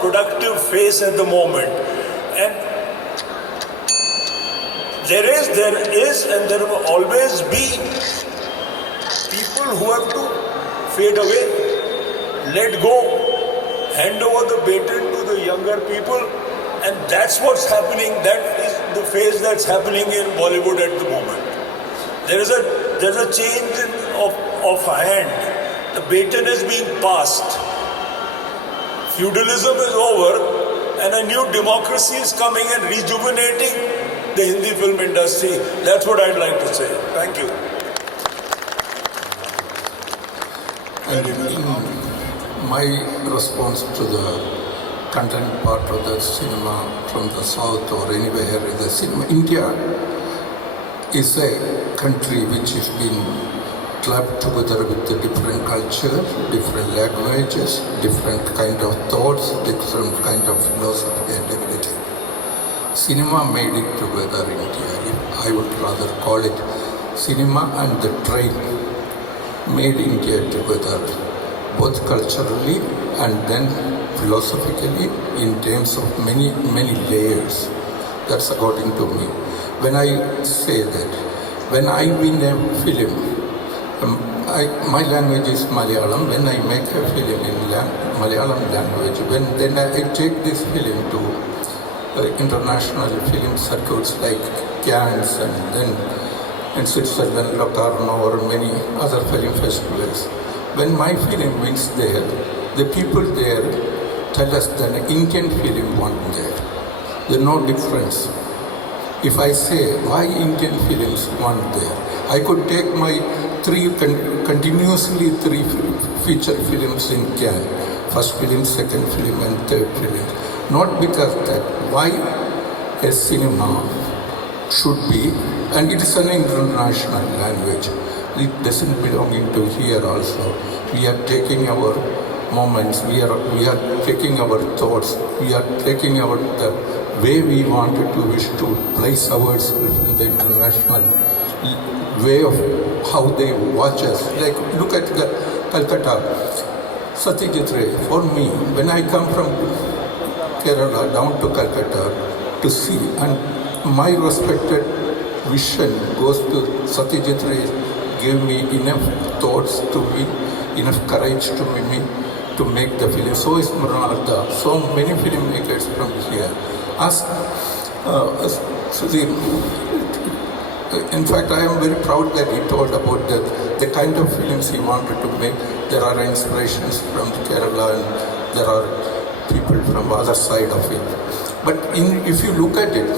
productive phase at the moment. And there is and there will always be people who have to fade away, let go, hand over the baton to the younger people, and that's what's happening. That is the phase that's happening in Bollywood at the moment. There's a change of hand. The baton is being passed. Feudalism is over, and a new democracy is coming and rejuvenating the Hindi film industry. That's what I'd like to say. Thank you. And my response to the content part of the cinema from the south or anywhere in the cinema. India is a country which has been clubbed together with the different culture, different languages, different kind of thoughts, different kind of philosophy and everything. Cinema made it together in India. I would rather call it cinema and the train made India together, both culturally and then philosophically in terms of many layers. That's according to me. When I say that, when I win a film, my language is Malayalam. When I make a film in Malayalam language, then I take this film to international film circuits like Cannes and then in Switzerland, Locarno or many other film festivals. When my film wins there, the people there tell us that an Indian film won there. There's no difference. If I say why Indian films won there, I could take my continuously three feature films in Cannes. First film, second film and third film. Not because that why a cinema should be, and it is an international language. It doesn't belong into here also. We are taking our moments, we are taking our thoughts, we are taking our the way we wanted to wish to place ourselves in the international way of how they watch us. Like look at the Calcutta, Satyajit Ray. For me, when I come from Kerala down to Calcutta to see, and my respected vision goes to Satyajit Ray, gave me enough thoughts to me, enough courage to me to make the film. So is Mrunalda. So many filmmakers from here. In fact, I am very proud that he told about the kind of films he wanted to make. There are inspirations from Kerala and there are people from the other side of it. But if you look at it,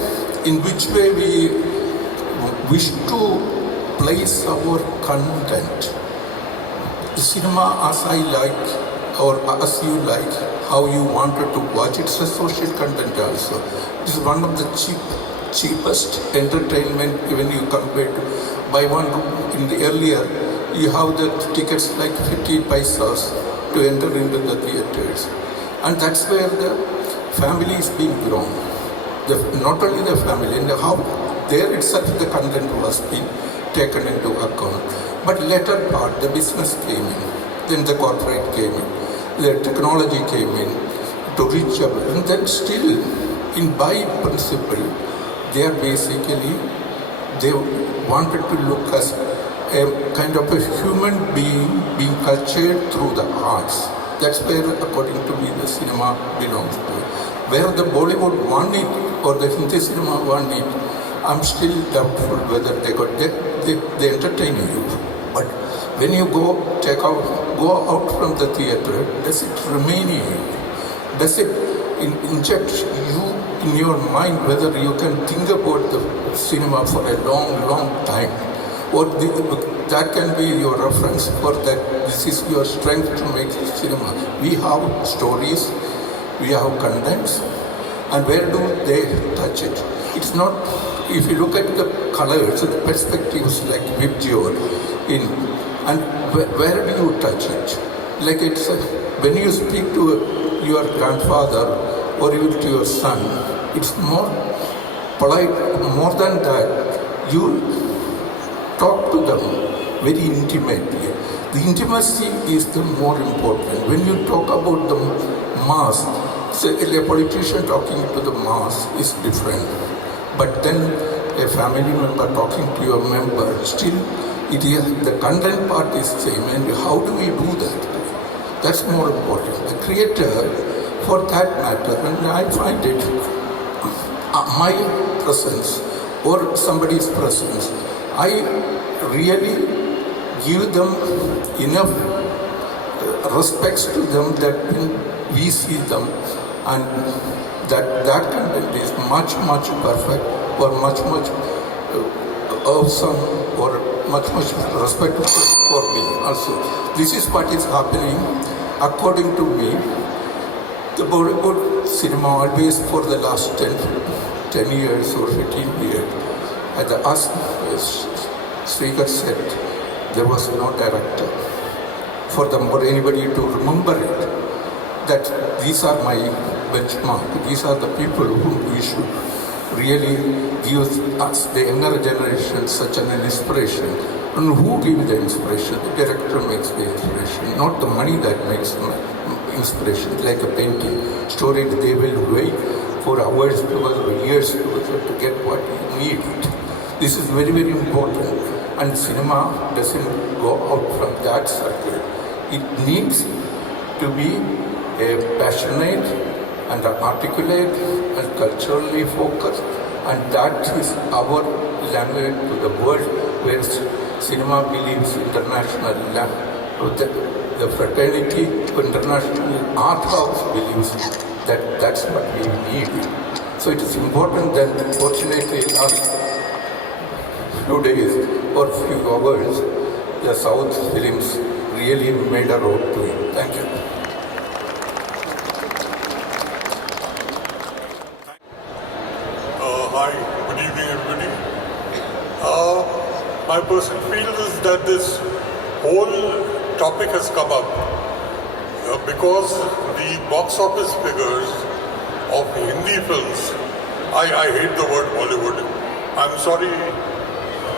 in which way we wish to place our content, the cinema as I like or as you like, how you wanted to watch, it's a social content also. It's one of the cheapest entertainment when you compare to buy one in the earlier you have the tickets like 50 paisas to enter into the theaters, and that's where the family is being grown. Not only the family, and how there itself the content was being taken into account, but later part the business came in, then the corporate came in, the technology came in to reach out, and then still in by principle they are basically, they wanted to look as a kind of a human being cultured through the arts. That's where, according to me, the cinema belongs to. Where the Bollywood won it or the Hindi cinema won it, I'm still doubtful whether they entertain you. But when you go out from the theater, does it remain in you? Does it inject you in your mind whether you can think about the cinema for a long time, or that can be your reference for that this is your strength to make cinema. We have stories, we have contents, and where do they touch it? It's not, if you look at the colors, the perspectives like Vibjor and where do you touch it? Like it's when you speak to your grandfather or even to your son, it's more polite. More than that, you talk to them very intimately. The intimacy is the more important. When you talk about the mass, say a politician talking to the mass is different. But then a family member talking to your member, still it is, the content part is same. And how do we do that? That's more important. The creator, for that matter, and I find it, my presence or somebody's presence, I really give them enough respects to them that when we see them, and that content is much perfect or much awesome or much respectful for me also. This is what is happening according to me. The Bollywood cinema always for the last 10 years or 15 years, as Srigar said, there was no director. For anybody to remember it, that these are my benchmark, these are the people whom we should really give us, the younger generation, such an inspiration. And who gives the inspiration? The director makes the inspiration, not the money that makes the inspiration. Like a painting, storage, they will wait for hours or years to get what you need. This is very, very important. And cinema doesn't go out from that circle. It needs to be passionate and articulate and culturally focused. And that is our language to the world, where cinema believes international the fraternity, international art house believes that that's what we need. So it is important that fortunately last few days or few hours, the South films really made a road to it. Thank you. Hi, good evening everybody. My personal feel is that this whole topic has come up because the box office figures of Hindi films, I hate the word Bollywood. I'm sorry.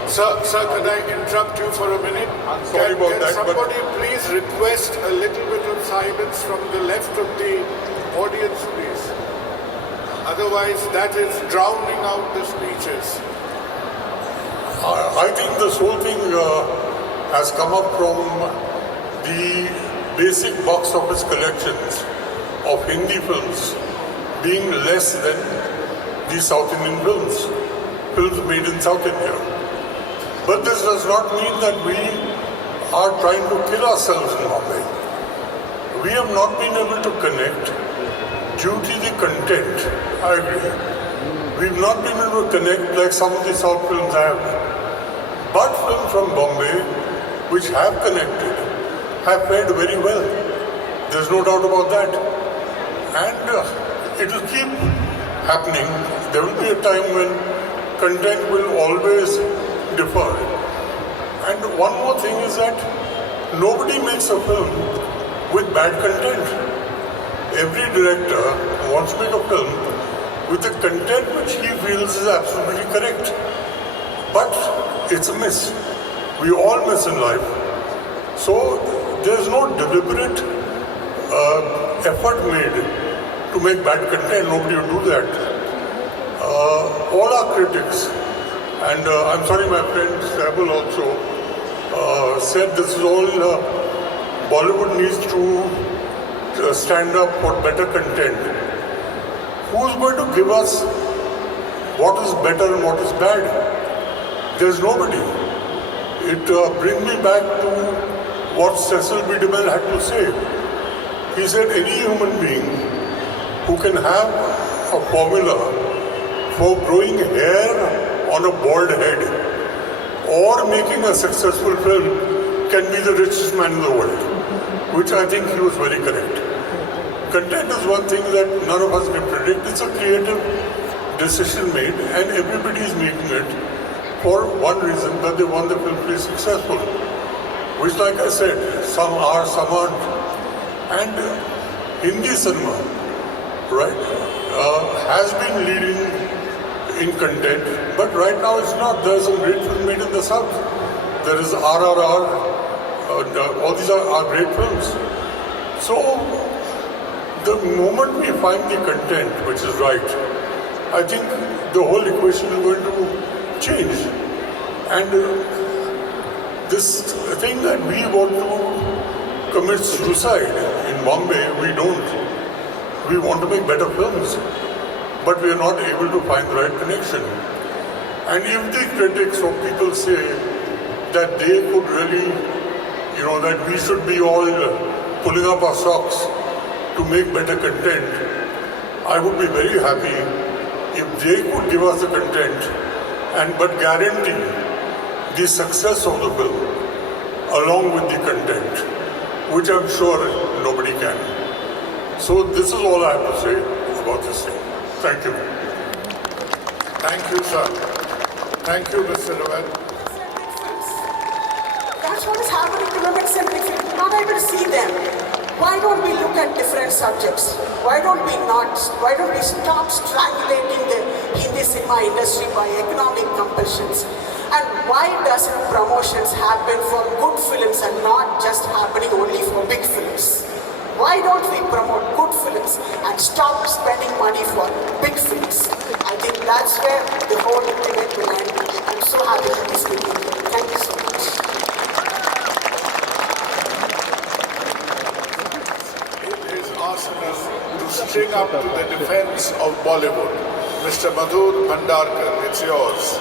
Sir, can I interrupt you for a minute? I'm sorry about that. Can somebody please request a little bit of silence from the left of the audience, please? Otherwise, that is drowning out the speeches. I think this whole thing has come up from the basic box office collections of Hindi films being less than the South Indian films made in South India. But this does not mean that we are trying to kill ourselves in Bombay. We have not been able to connect due to the content. I agree. We've not been able to connect like some of the South films have. But films from Bombay, which have connected, have fared very well. There's no doubt about that. And it will keep happening. There will be a time when content will always differ. And one more thing is that nobody makes a film with bad content. Every director wants to make a film with the content which he feels is absolutely correct. But it's a miss. We all miss in life. So there's no deliberate effort made to make bad content. Nobody will do that. All our critics, and I'm sorry my friend Sabul also said this is all Bollywood needs to stand up for better content. Who's going to give us what is better and what is bad? There's nobody. It brings me back to what Cecil B. DeMille had to say. He said any human being who can have a formula for growing hair on a bald head or making a successful film can be the richest man in the world, which I think he was very correct. Content is one thing that none of us can predict. It's a creative decision made and everybody is making it for one reason, that they want the film to be successful. Which, like I said, some are, some aren't. And Hindi cinema, right, has been leading in content, but right now it's not. There's some great film made in the South. There is RRR, all these are great films. So, the moment we find the content which is right, I think the whole equation is going to change. And this thing that we want to commit suicide in Bombay, we don't. We want to make better films, but we are not able to find the right connection. And if the critics or people say that they could really, that we should be all pulling up our socks to make better content, I would be very happy if they could give us the content but guarantee the success of the film along with the content, which I'm sure nobody can. So this is all I have to say about this thing. Thank you. Thank you, sir. Thank you, Mr. Ravan. That's what is happening to women centric film. Not able to see them. Why don't we look at different subjects? Why don't we stop strangulating the Hindi cinema industry by economic compulsions? And why doesn't promotions happen for good films and not just happening only for big films? Why don't we promote good films and stop spending money for big films? I think that's where the whole debate will end. I'm so happy to be speaking here. Thank you so much. It is arsenal to string up to the defense of Bollywood. Mr. Madhur Bhandarkar, it's yours.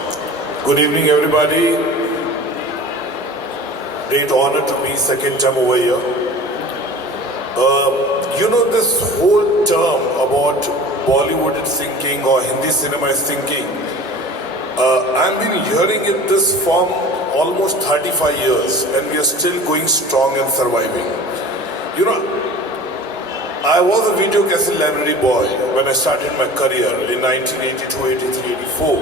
Good evening, everybody. Great honor to be second time over here. This whole term about Bollywood is sinking or Hindi cinema is sinking, I've been hearing it this from almost 35 years and we are still going strong and surviving. I was a video cassette library boy when I started my career in 1982, 83, 84.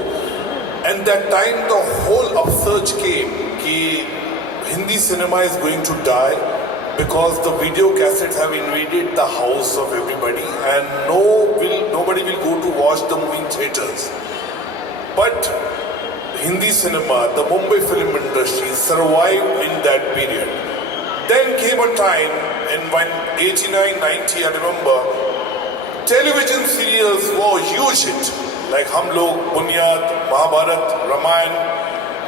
And that time the whole upsurge came that Hindi cinema is going to die because the video cassettes have invaded the house of everybody and nobody will go to watch the movie in theaters. But Hindi cinema, the Mumbai film industry survived in that period. Then came a time in 89, 90, I remember, television serials were huge hit, like Hum Log, Bunyad, Mahabharat, Ramayana,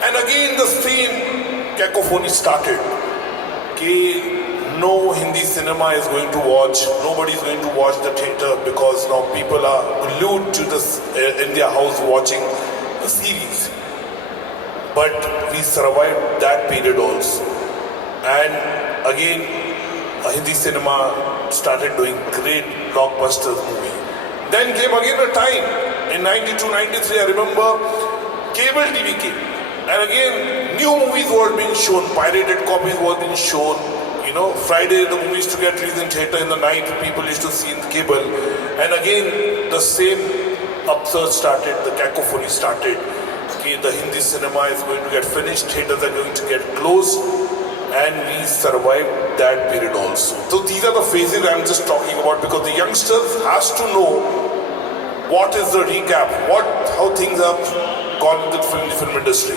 and again the same cacophony started. No Hindi cinema is going to watch, nobody is going to watch the theatre because now people are glued to this in their house watching the series. But we survived that period also. And again, Hindi cinema started doing great blockbusters movie. Then came again a time, in 92, 93, I remember, cable TV came. And again, new movies were being shown, pirated copies were being shown. Friday the movies used to get released in theatre in the night, people used to see in the cable. And again, the same upsurge started, the cacophony started. The Hindi cinema is going to get finished, theatres are going to get closed. And we survived that period also. So these are the phases I'm just talking about because the youngsters has to know what is the recap, how things have gone in the film industry.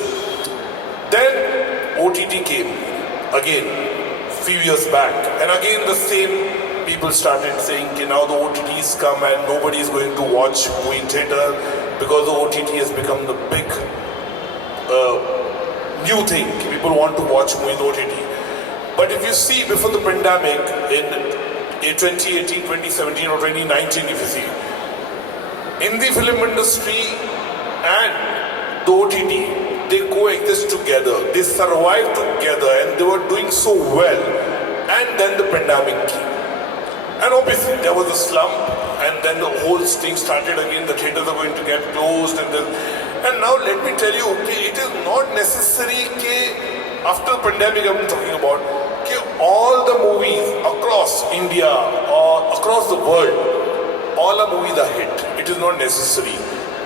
Then OTT came again. Few years back, and again the same people started saying now the OTTs come and nobody is going to watch movie in theatre because the OTT has become the big new thing. People want to watch movie in OTT. But if you see before the pandemic in 2018, 2017 or 2019, if you see, in the film industry and the OTT, they coexist together, they survived together and they were doing so well. And then the pandemic came. And obviously there was a slump and then the whole thing started again, the theatres are going to get closed and now let me tell you, it is not necessary after the pandemic I'm talking about, all the movies across India or across the world, all our movies are hit. It is not necessary.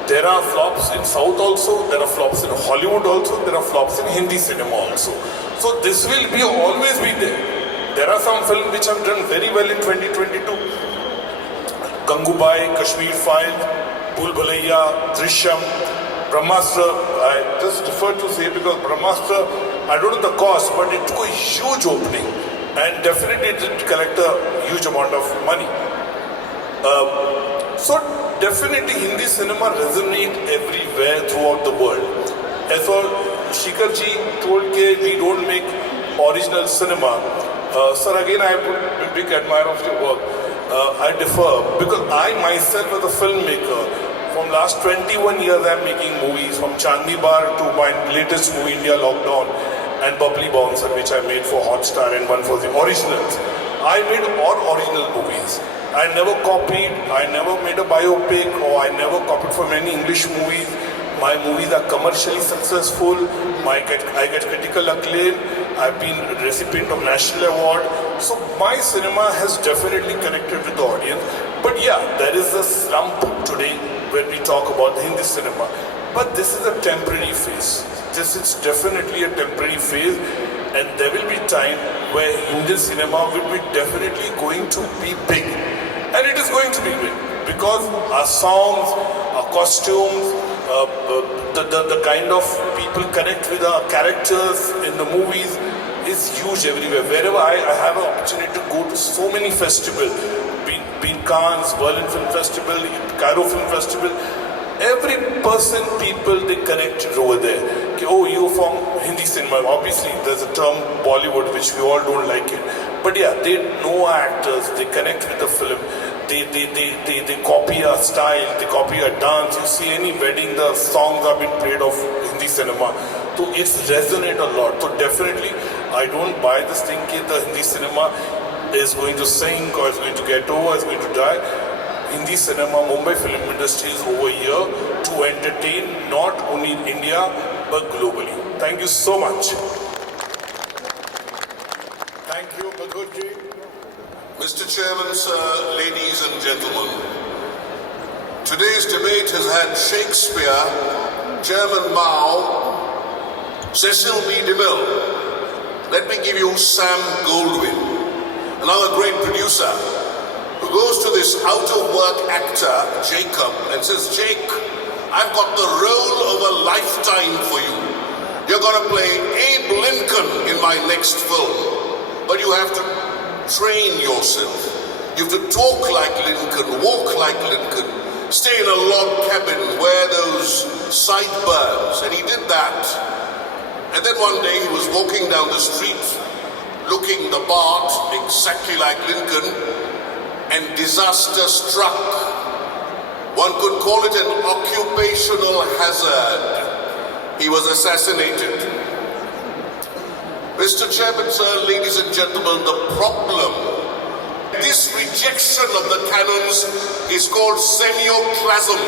There are flops in South also, there are flops in Hollywood also, there are flops in Hindi cinema also. So this will always be there. There are some films which have done very well in 2022. Gangubai, Kashmir Files, Bhul Bhulaiya, Drishyam, Brahmastra. I just defer to say because Brahmastra, I don't know the cost, but it took a huge opening and definitely it did collect a huge amount of money. So definitely Hindi cinema resonates everywhere throughout the world. As for Shikharji told we don't make original cinema. Sir, again I am a big admirer of your work. I differ because I myself as a filmmaker, from last 21 years I am making movies, from Chandni Bar to my latest movie India Lockdown and Bubbly Bouncer, which I made for Hotstar and one for the originals. I made all original movies. I never copied, I never made a biopic, or I never copied from any English movies. My movies are commercially successful, I get critical acclaim, I've been a recipient of National Award. So my cinema has definitely connected with the audience. But yeah, there is a slump today when we talk about the Hindi cinema. But this is a temporary phase. This is definitely a temporary phase, and there will be time where Indian cinema will be definitely going to be big. And it is going to be big because our songs, our costumes, the kind of people connect with our characters in the movies is huge everywhere. Wherever I have an opportunity to go to so many festivals, been Cannes, Berlin Film Festival, Cairo Film Festival, every person, people, they connect over there. Okay, oh, you're from Hindi cinema. Obviously, there's a term Bollywood, which we all don't like it. But yeah, they know our actors, they connect with the film. They copy our style, they copy our dance. You see any wedding, the songs have been played of Hindi cinema. So it's resonate a lot. So definitely, I don't buy this thing that the Hindi cinema is going to sink or is going to get over, is going to die. Hindi cinema, Mumbai film industry is over here to entertain not only in India but globally. Thank you so much. Thank you, Madhurji. Mr. Chairman, sir, ladies and gentlemen, today's debate has had Shakespeare, Chairman Mao, Cecil B. DeMille. Let me give you Sam Goldwyn, another great producer, who goes to this out-of-work actor, Jacob, and says, Jake, I've got the role of a lifetime for you. You're going to play Abe Lincoln in my next film, but you have to train yourself. You have to talk like Lincoln, walk like Lincoln, stay in a log cabin, wear those sideburns, and he did that. And then one day he was walking down the street, looking the part exactly like Lincoln, and disaster struck. One could call it an occupational hazard. He was assassinated. Mr. Chairman, sir, ladies and gentlemen, the problem, this rejection of the canons is called semioclasm,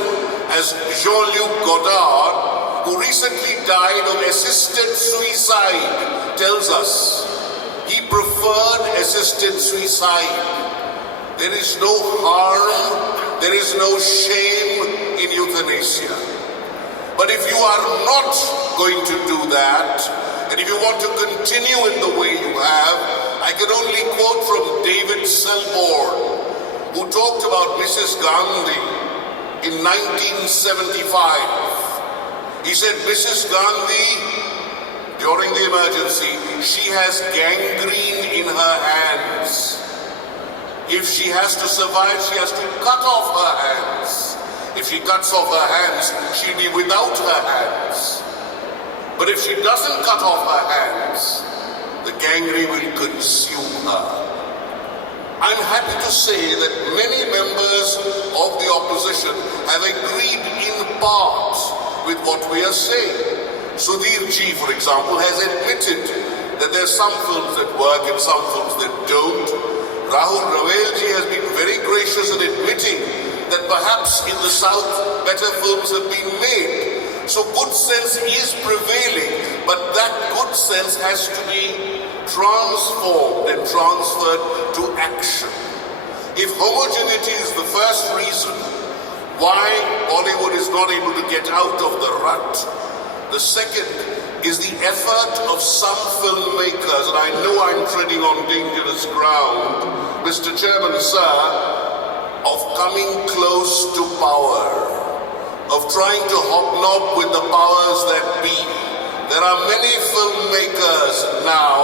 as Jean-Luc Godard, who recently died of assisted suicide, tells us. He preferred assisted suicide. There is no harm, there is no shame in euthanasia. But if you are not going to do that, and if you want to continue in the way you have, I can only quote from David Selborne, who talked about Mrs. Gandhi in 1975. He said, Mrs. Gandhi, during the emergency, she has gangrene in her hands. If she has to survive, she has to cut off her hands. If she cuts off her hands, she'll be without her hands. But if she doesn't cut off her hands, the gangrene will consume her. I'm happy to say that many members of the opposition have agreed in part with what we are saying. Sudhir Ji, for example, has admitted that there are some films that work and some films that don't. Rahul Ravelji has been very gracious in admitting that perhaps in the South better films have been made. So good sense is prevailing, but that good sense has to be transformed and transferred to action. If homogeneity is the first reason why Bollywood is not able to get out of the rut, the second is the effort of some filmmakers, and I know I'm treading on dangerous ground, Mr. Chairman, sir, of coming close to power, of trying to hobnob with the powers that be. There are many filmmakers now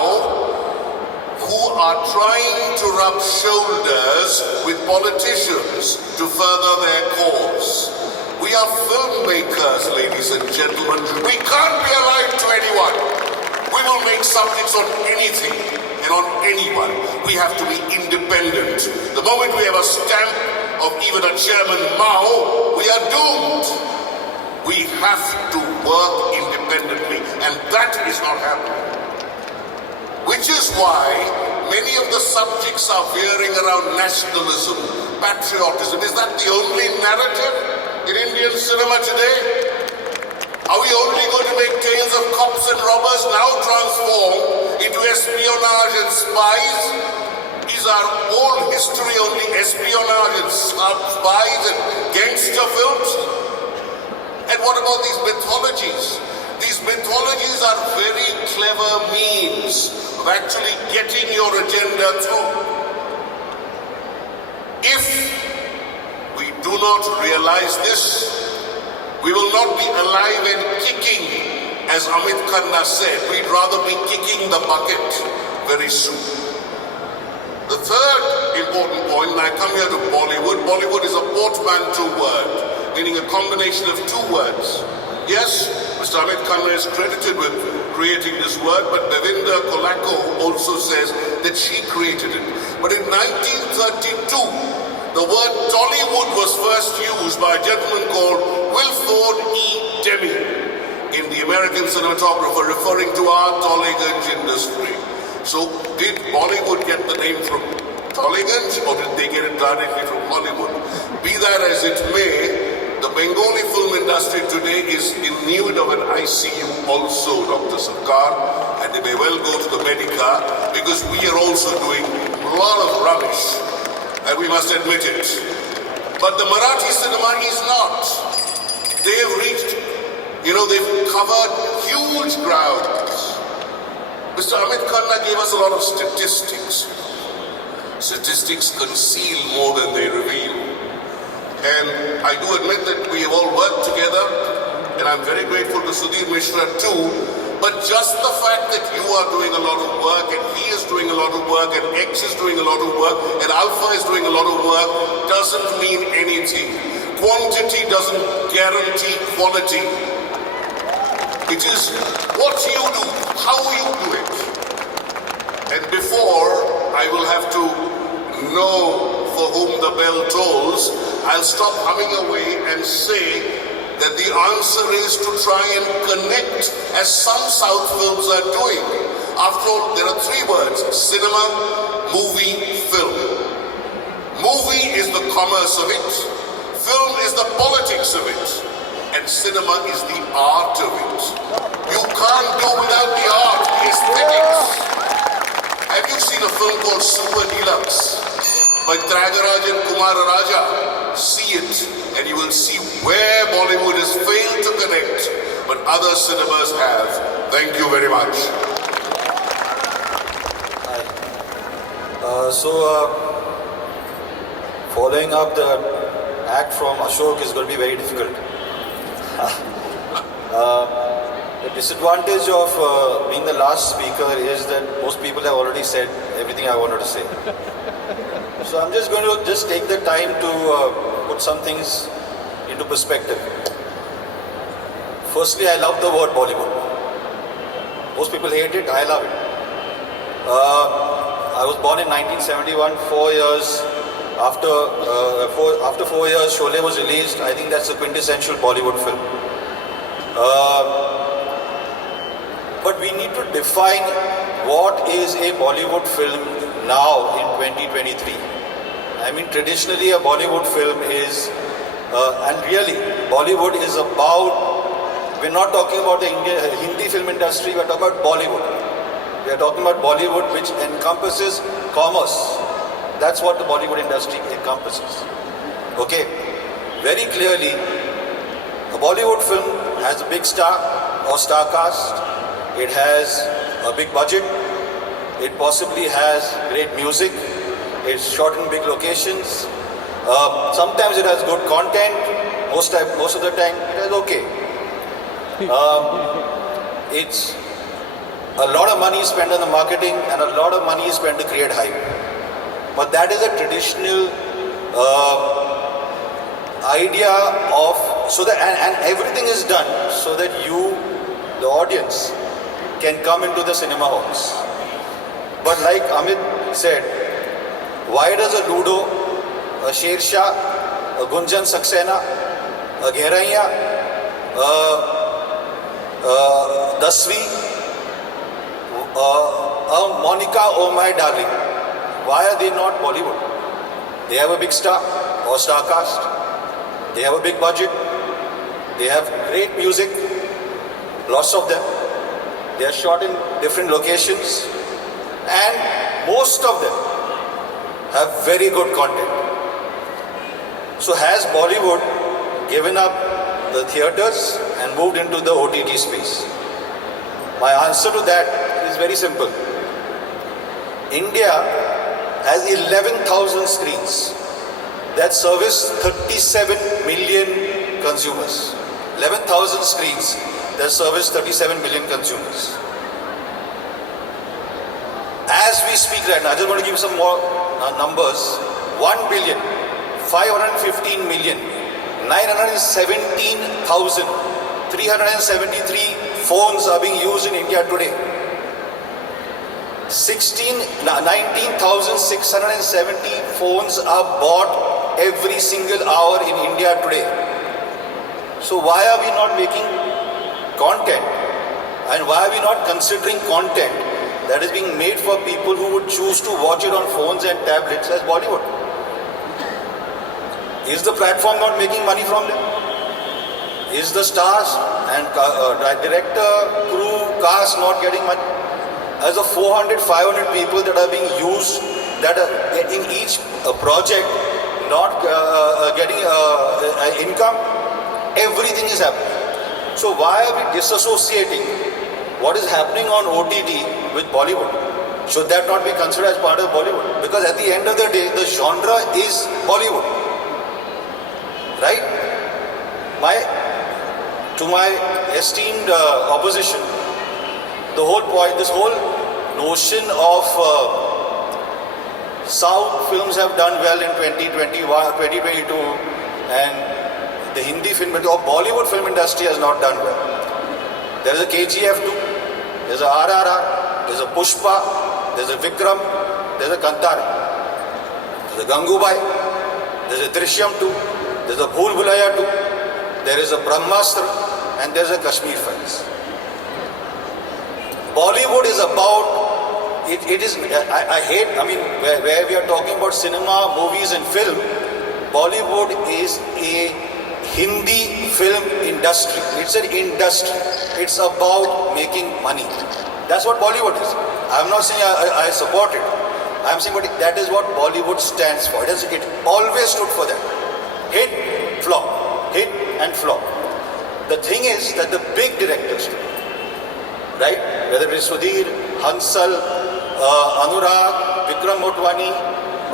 who are trying to rub shoulders with politicians to further their cause. We are filmmakers, ladies and gentlemen. We can't be alive to anyone. We will make subjects on anything and on anyone. We have to be independent. The moment we have a stamp of even a Chairman Mao, we are doomed. We have to work independently, and that is not happening. Which is why many of the subjects are veering around nationalism, patriotism. Is that the only narrative in Indian cinema today? Are we only going to make tales of cops and robbers now transform into espionage and spies? Is our whole history only espionage and spies and gangster films? And what about these mythologies? These mythologies are very clever means of actually getting your agenda through. If we do not realize this, we will not be alive and kicking, as Amit Khanna said. We'd rather be kicking the bucket very soon. The third important point, and I come here to Bollywood. Bollywood is a portmanteau word, meaning a combination of two words. Yes, Mr. Amit Khanna is credited with creating this word, but Devinda Kolako also says that she created it. But in 1932, the word Tollywood was first used by a gentleman called Wilford E. Demi in the American cinematographer, referring to our Tollygunj industry. So did Bollywood get the name from Tollygunj, or did they get it directly from Hollywood? Be that as it may, the Bengali film industry today is in need of an ICU also, Dr. Sarkar, and they may well go to the Medica, because we are also doing a lot of rubbish, and we must admit it. But the Marathi cinema is not. They have reached, they've covered huge grounds. Mr. Amit Khanna gave us a lot of statistics. Statistics conceal more than they reveal. And I do admit that we have all worked together, and I'm very grateful to Sudhir Mishra too. But just the fact that you are doing a lot of work, and he is doing a lot of work, and X is doing a lot of work, and Alpha is doing a lot of work, doesn't mean anything. Quantity doesn't guarantee quality. It is what you do, how you do it. And before I will have to know for whom the bell tolls, I'll stop humming away and say that the answer is to try and connect, as some South films are doing. After all, there are three words: cinema, movie, film. Movie is the commerce of it, film is the politics of it, and cinema is the art of it. You can't do without the art, the aesthetics. Have you seen a film called Super Deluxe by Tyagarajan and Kumar Raja? See it, and you will see where Bollywood has failed to connect, but other cinemas have. Thank you very much. Following up the act from Ashok is going to be very difficult. The disadvantage of being the last speaker is that most people have already said everything I wanted to say. So I'm just going to take the time to put some things into perspective. Firstly, I love the word Bollywood. Most people hate it, I love it. I was born in 1971, 4 years after 4 years Sholay was released. I think that's a quintessential Bollywood film. But we need to define what is a Bollywood film now in 2023. I mean, traditionally a Bollywood film is, and really, Bollywood is about, we're not talking about the Hindi film industry, we're talking about Bollywood. We are talking about Bollywood, which encompasses commerce. That's what the Bollywood industry encompasses. Okay, very clearly, a Bollywood film has a big star or star cast. It has a big budget. It possibly has great music. It's shot in big locations. Sometimes it has good content. Most of the time, it is okay. It's a lot of money spent on the marketing and a lot of money is spent to create hype. But that is a traditional idea of, so that, and everything is done so that you, the audience, can come into the cinema halls. But like Amit said, why does a Ludo, a Sher Shah, a Gunjan Saxena, a Gheraiya, a Dasvi, a Monica, oh my darling, why are they not Bollywood? They have a big star or star cast. They have a big budget. They have great music. lots of them. They are shot in different locations, and most of them have very good content. So has Bollywood given up the theatres and moved into the OTT space? My answer to that is very simple. India has 11,000 screens that service 37 million consumers. 11,000 screens that service 37 million consumers. As we speak right now, I just want to give some more numbers. 1,515,917,373 phones are being used in India today. 19,670 phones are bought every single hour in India today. So why are we not making content? And why are we not considering content that is being made for people who would choose to watch it on phones and tablets as Bollywood? Is the platform not making money from them? Is the stars and director, crew, cast not getting money? As the 400, 500 people that are being used, that are in each project not getting income, everything is happening. So why are we disassociating what is happening on OTT with Bollywood? Should that not be considered as part of Bollywood? Because at the end of the day, the genre is Bollywood. Right? To my esteemed opposition, the whole point, this whole notion of South films have done well in 2021, 2022, and the Hindi film or Bollywood film industry has not done well. There is a KGF 2, there's a RRR, there's a Pushpa, there's a Vikram, there's a Kantara, there's a Gangubai, there's a Drishyam 2, there's a Bhool Bhulaiya 2, there is a Brahmastra, and there's a Kashmir Files. Bollywood is about, where we are talking about cinema, movies and film, Bollywood is a Hindi film industry. It's an industry. It's about making money. That's what Bollywood is. I'm not saying I support it. I'm saying that is what Bollywood stands for. It always stood for that. Hit, flop. Hit and flop. The thing is that the big directors, right? Whether it is Sudhir, Hansal, Anurag, Vikram Motwani,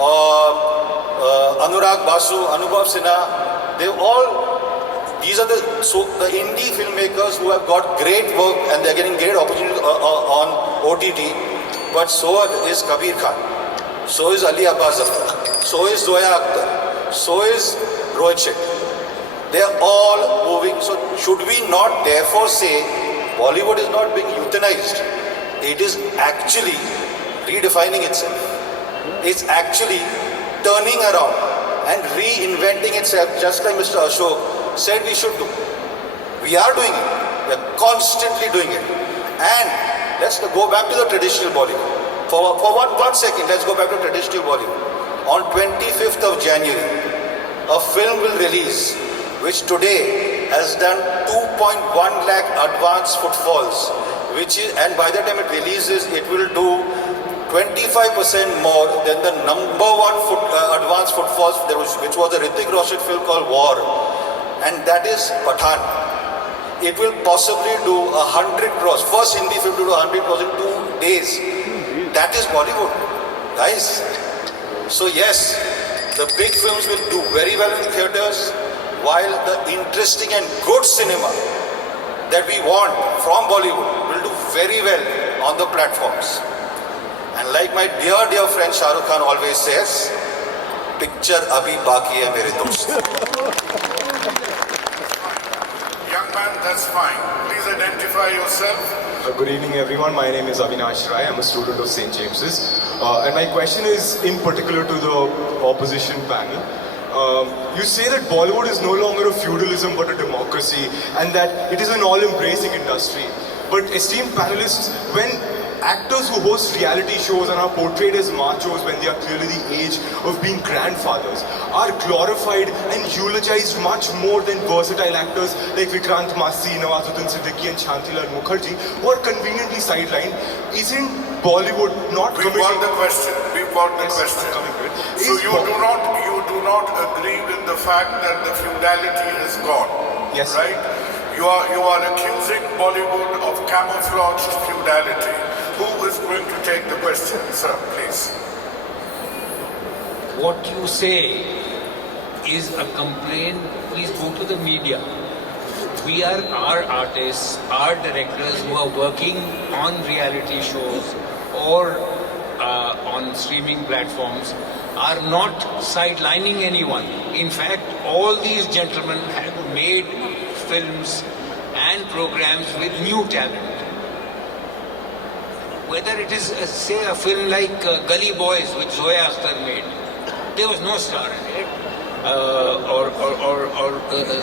or Anurag Basu, Anubhav Sinha, these are the indie filmmakers who have got great work and they're getting great opportunities on OTT. But so is Kabir Khan, so is Ali Abbas Zafar, so is Zoya Akhtar, so is Rohit Shetty. They are all moving. So should we not therefore say Bollywood is not being euthanized? It is actually redefining itself. It's actually turning around and reinventing itself, just like Mr. Ashok said we should do. We are doing it. We are constantly doing it. And let's go back to the traditional Bollywood. For one second, let's go back to traditional Bollywood. On 25th of January, a film will release which today has done 2.1 lakh advance footfalls, and by the time it releases, it will do 25% more than the number one advance footfalls, which was a Hrithik Roshan film called War, and that is Pathan. It will possibly do 100 crores. First Hindi film to do 100 crores in 2 days. That is Bollywood, guys. So yes, the big films will do very well in theatres, while the interesting and good cinema that we want from Bollywood will do very well on the platforms. And like my dear friend Shah Rukh Khan always says, picture abhi baki hai mere dost. Young man, that's fine. Please identify yourself. Good evening everyone, my name is Avinash Rai, I'm a student of St. James's. And my question is in particular to the opposition panel. You say that Bollywood is no longer a feudalism but a democracy and that it is an all-embracing industry. But esteemed panelists, when actors who host reality shows and are portrayed as machos when they are clearly the age of being grandfathers are glorified and eulogized much more than versatile actors like Vikrant Massey, Nawazuddin Siddiqui and Shantila Mukherjee, who are conveniently sidelined. Isn't Bollywood not committing... We've got the question. So you do not agree with the fact that the feudality is gone. Yes. Right? You are accusing Bollywood of camouflaged feudality. Who is going to take the question, sir, please? What you say is a complaint. Please go to the media. We are our artists, our directors who are working on reality shows or on streaming platforms are not sidelining anyone. In fact, all these gentlemen have made films and programs with new talent. Whether it is, say, a film like Gully Boys, which Zoya Akhtar made, there was no star in it. Or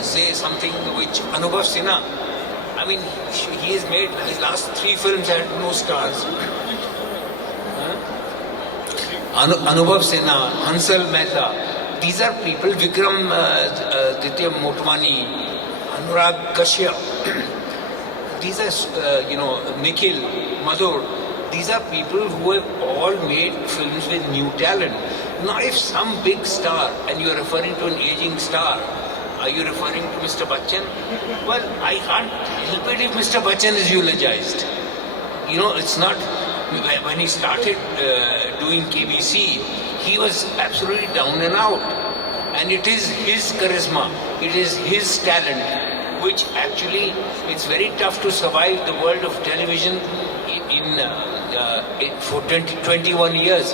say something which Anubhav Sinha, I mean, he has made his last 3 films had no stars. Anubhav Sinha, Hansal Mehta, these are people, Vikram Ditya Motwani, Anurag Kashyap, these are, Nihil, Madhur, these are people who have all made films with new talent. Now, if some big star, and you are referring to an aging star, are you referring to Mr. Bachchan? Well, I can't help it if Mr. Bachchan is eulogized. It's not, when he started doing KBC, he was absolutely down and out. And it is his charisma, it is his talent, which actually, it's very tough to survive the world of television for 21 years.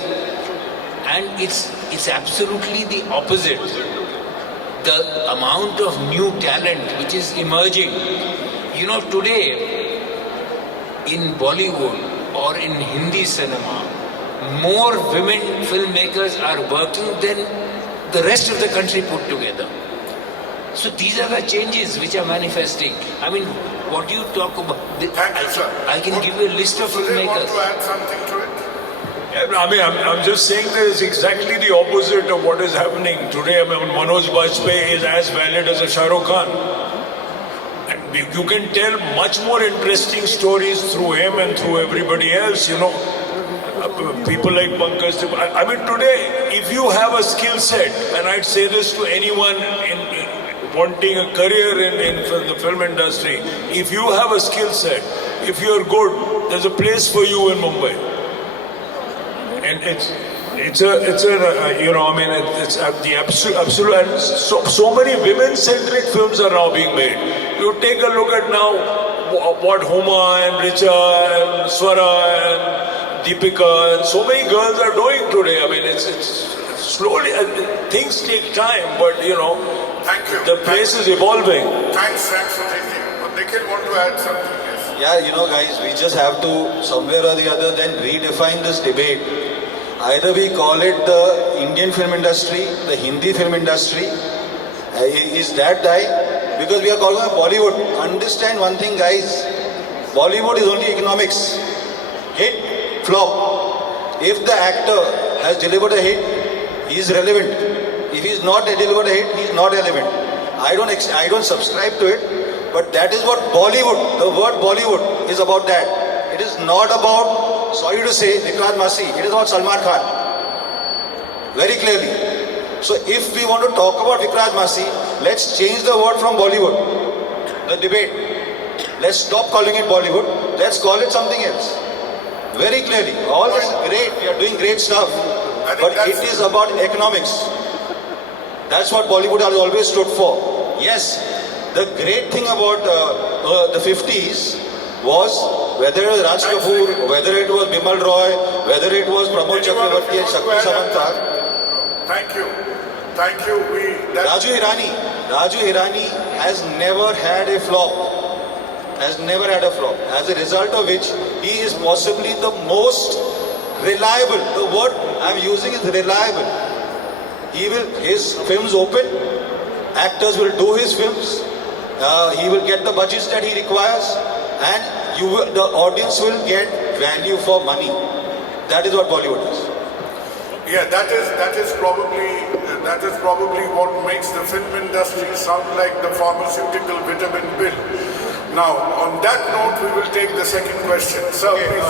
And it's absolutely the opposite. The amount of new talent which is emerging. Today in Bollywood or in Hindi cinema, more women filmmakers are working than the rest of the country put together. So these are the changes which are manifesting. I mean, what do you talk about? Thank you, sir. I can give you a list of filmmakers. Want to add something to it? I mean, I'm just saying that it's exactly the opposite of what is happening today. I mean, Manoj Bajpayee is as valid as a Shah Rukh Khan. And you can tell much more interesting stories through him and through everybody else, people like Pankaj. I mean, today, if you have a skill set, and I'd say this to anyone wanting a career in the film industry, if you have a skill set, if you're good, there's a place for you in Mumbai. And it's the absolute, and so many women-centric films are now being made. You take a look at now what Huma and Richa and Swara and Deepika and so many girls are doing today. I mean, it's slowly, things take time, but Thank you. The place is evolving. Thanks for taking. But Nihil want to add something. Yeah, guys, we just have to, somewhere or the other, then redefine this debate. Either we call it the Indian film industry, the Hindi film industry, is that die? Because we are calling it Bollywood. Understand one thing, guys. Bollywood is only economics. Hit, flop. If the actor has delivered a hit, he is relevant. If he is not delivered a hit, he is not relevant. I don't subscribe to it, but that is what Bollywood, the word Bollywood is about that. It is not about, sorry to say, Vikrant Massey, it is about Salman Khan. Very clearly. So if we want to talk about Vikrant Massey, let's change the word from Bollywood. The debate. Let's stop calling it Bollywood. Let's call it something else. Very clearly. All is great. We are doing great stuff. But it is about economics. That's what Bollywood has always stood for. Yes, the great thing about the 50s was whether it was Raj Kapoor, whether it was Bimal Roy, whether it was Pramod Chakravarti and Shakti Samanta. Thank you. Raju Hirani has never had a flop. Has never had a flop. As a result of which, he is possibly the most reliable. The word I'm using is reliable. His films open, actors will do his films, he will get the budgets that he requires, and the audience will get value for money. That is what Bollywood is. Yeah, that is probably what makes the film industry sound like the pharmaceutical vitamin pill. Now, on that note, we will take the second question. Sir, please.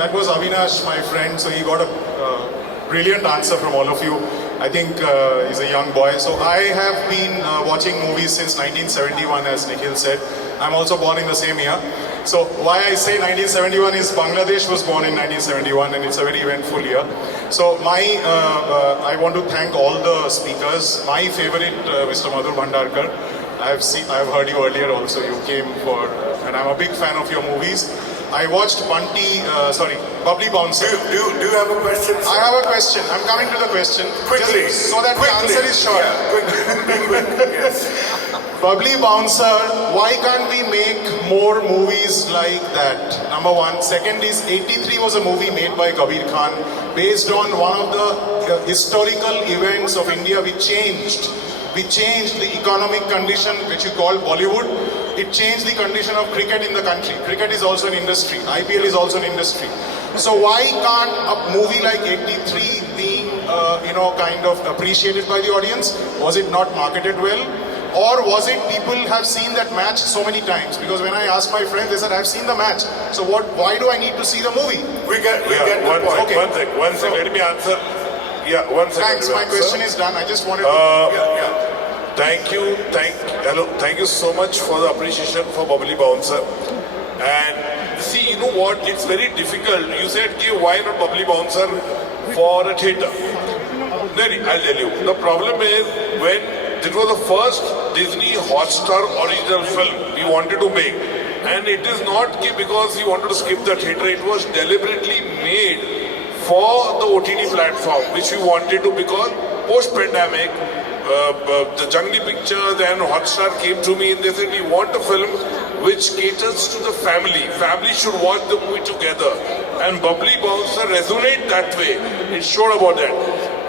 That was Avinash, my friend. So he got a brilliant answer from all of you. I think he's a young boy. So I have been watching movies since 1971, as Nihil said. I'm also born in the same year. So why I say 1971 is Bangladesh was born in 1971 and it's a very eventful year. So I want to thank all the speakers. My favorite, Mr. Madhur Bhandarkar. I've heard you earlier also. You came for, and I'm a big fan of your movies. I watched Bubbly Bouncer. Do you have a question, sir? I have a question. I'm coming to the question. Quickly. Just so that the answer is short. Yeah, quick. Yes. Bubbly Bouncer, why can't we make more movies like that? Number one. Second is, 83 was a movie made by Kabir Khan based on one of the historical events of India which changed. We changed the economic condition which you call Bollywood. It changed the condition of cricket in the country. Cricket is also an industry. IPL is also an industry. So why can't a movie like 83 being, kind of appreciated by the audience? Was it not marketed well? Or was it people have seen that match so many times? Because when I asked my friends, they said, I've seen the match. So why do I need to see the movie? We get the point. Okay. One second, let me answer. Yeah, one second. Thanks, my question is done. I just wanted to... Thank you so much for the appreciation for Bubbly Bouncer. And see, you know what, it's very difficult. You said, why not Bubbly Bouncer for a theatre? I'll tell you. The problem is, when it was the first Disney Hotstar original film we wanted to make, and it is not because we wanted to skip the theatre, it was deliberately made for the OTT platform, which we wanted to, because post-pandemic, the Jungly Pictures and Hotstar came to me and they said, we want a film which caters to the family. Family should watch the movie together. And Bubbly Bouncer resonate that way. It's sure about that.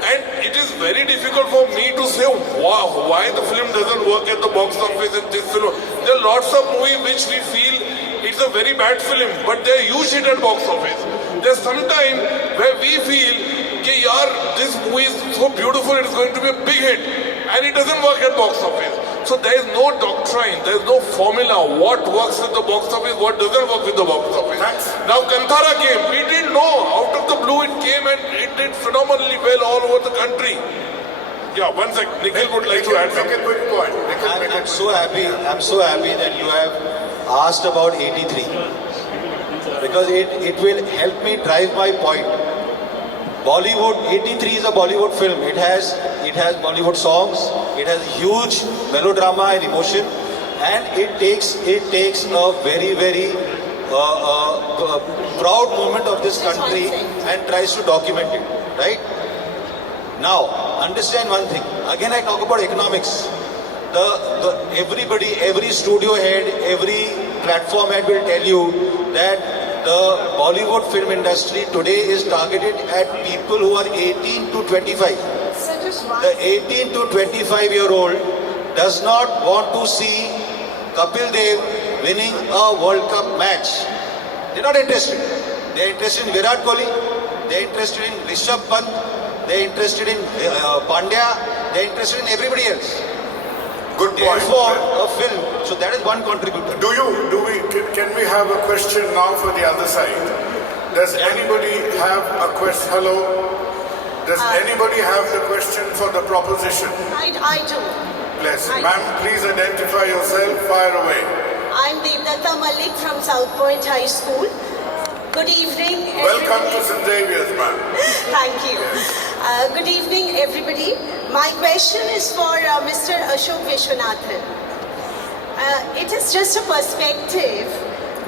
And it is very difficult for me to say why the film doesn't work at the box office in this film. There are lots of movies which we feel it's a very bad film, but they're huge hit at box office. There's some time where we feel this movie is so beautiful, it's going to be a big hit, and it doesn't work at box office. So there is no doctrine, there is no formula, what works with the box office, what doesn't work with the box office. Now Kanthara came, we didn't know, out of the blue it came and it did phenomenally well all over the country. Yeah, one sec, Nihil would like to add something. Make a quick point. I'm so happy that you have asked about 83, because it will help me drive my point. Bollywood, 83 is a Bollywood film. It has Bollywood songs, it has huge melodrama and emotion, and it takes a very, very proud moment of this country and tries to document it, right? Now, understand one thing. Again, I talk about economics. Every studio head, every platform head will tell you that the Bollywood film industry today is targeted at people who are 18 to 25. The 18 to 25-year-old does not want to see Kapil Dev winning a World Cup match. They're not interested. They're interested in Virat Kohli. They're interested in Rishabh Pant. They're interested in Pandya. They're interested in everybody else. Good point. Therefore, a film. So that is one contributor. Can we have a question now for the other side? Does anybody have a question? Hello? Does anybody have the question for the proposition? I do. Bless. Ma'am, please identify yourself. Fire away. I'm Devdata Malik from South Point High School. Good evening, everybody. Welcome to St. Xavier's, ma'am. Thank you. Good evening, everybody. My question is for Mr. Ashok Vishwanathan. It is just a perspective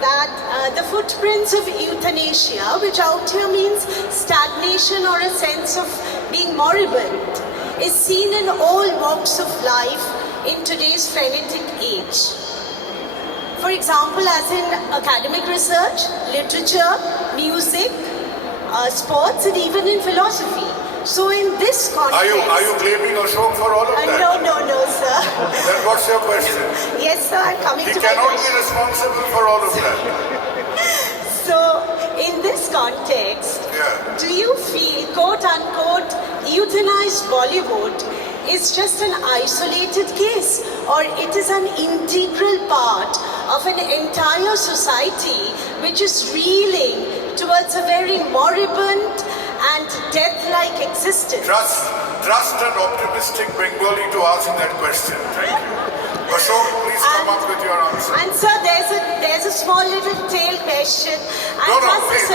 that the footprints of euthanasia, which out here means stagnation or a sense of being moribund, is seen in all walks of life in today's frenetic age. For example, as in academic research, literature, music, sports, and even in philosophy. So in this context... Are you blaming Ashok for all of that? No, sir. Then what's your question? Yes, sir, I'm coming to my question. He cannot be responsible for all of that. So, this context, do you feel, quote unquote, euthanized Bollywood is just an isolated case, or it is an integral part of an entire society which is reeling towards a very moribund and death-like existence? Trust an optimistic Bengali to ask that question. Thank you. Ashok, please come up with your answer. And sir, there's a small little tail question. No, please,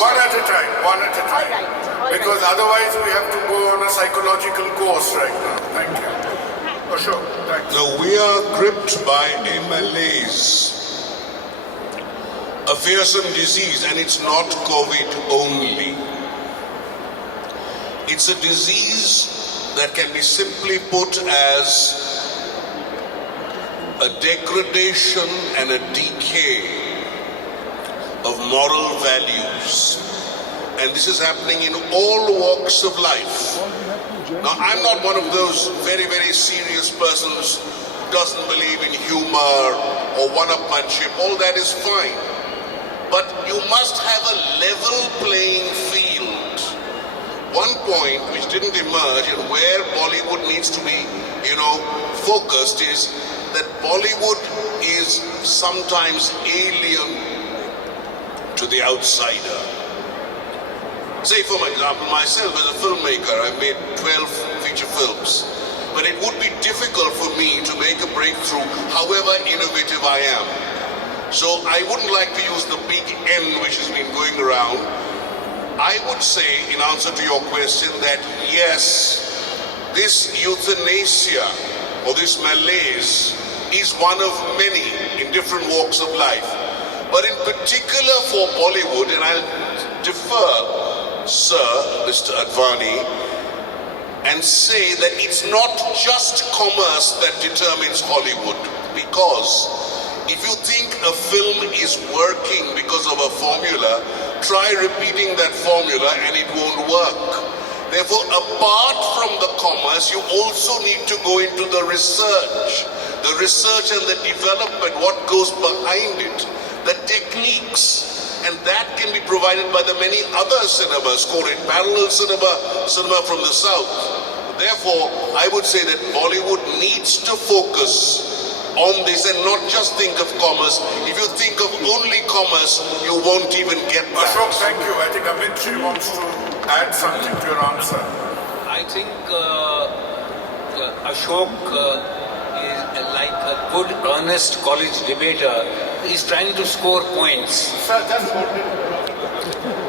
one at a time. All right. Because otherwise we have to go on a psychological course right now. Thank you. Ashok, thank you. Now, we are gripped by a malaise, a fearsome disease, and it's not COVID only. It's a disease that can be simply put as a degradation and a decay of moral values. And this is happening in all walks of life. Now, I'm not one of those very, very serious persons who doesn't believe in humor or one-upmanship. All that is fine. But you must have a level playing field. One point which didn't emerge and where Bollywood needs to be, focused is that Bollywood is sometimes alien to the outsider. Say, for example, myself as a filmmaker, I've made 12 feature films. But it would be difficult for me to make a breakthrough, however innovative I am. So I wouldn't like to use the big N which has been going around. I would say, in answer to your question, that yes, this euthanasia or this malaise is one of many in different walks of life. But in particular for Bollywood, and I'll defer, Sir, Mr. Advani, and say that it's not just commerce that determines Hollywood. Because if you think a film is working because of a formula, try repeating that formula and it won't work. Therefore, apart from the commerce, you also need to go into the research and the development, what goes behind it, the techniques. And that can be provided by the many other cinemas, call it parallel cinema from the south. Therefore, I would say that Bollywood needs to focus on this and not just think of commerce. If you think of only commerce, you won't even get that. Ashok, thank you. I think Amit wants to add something to your answer. I think Ashok is like a good, earnest college debater. He's trying to score points.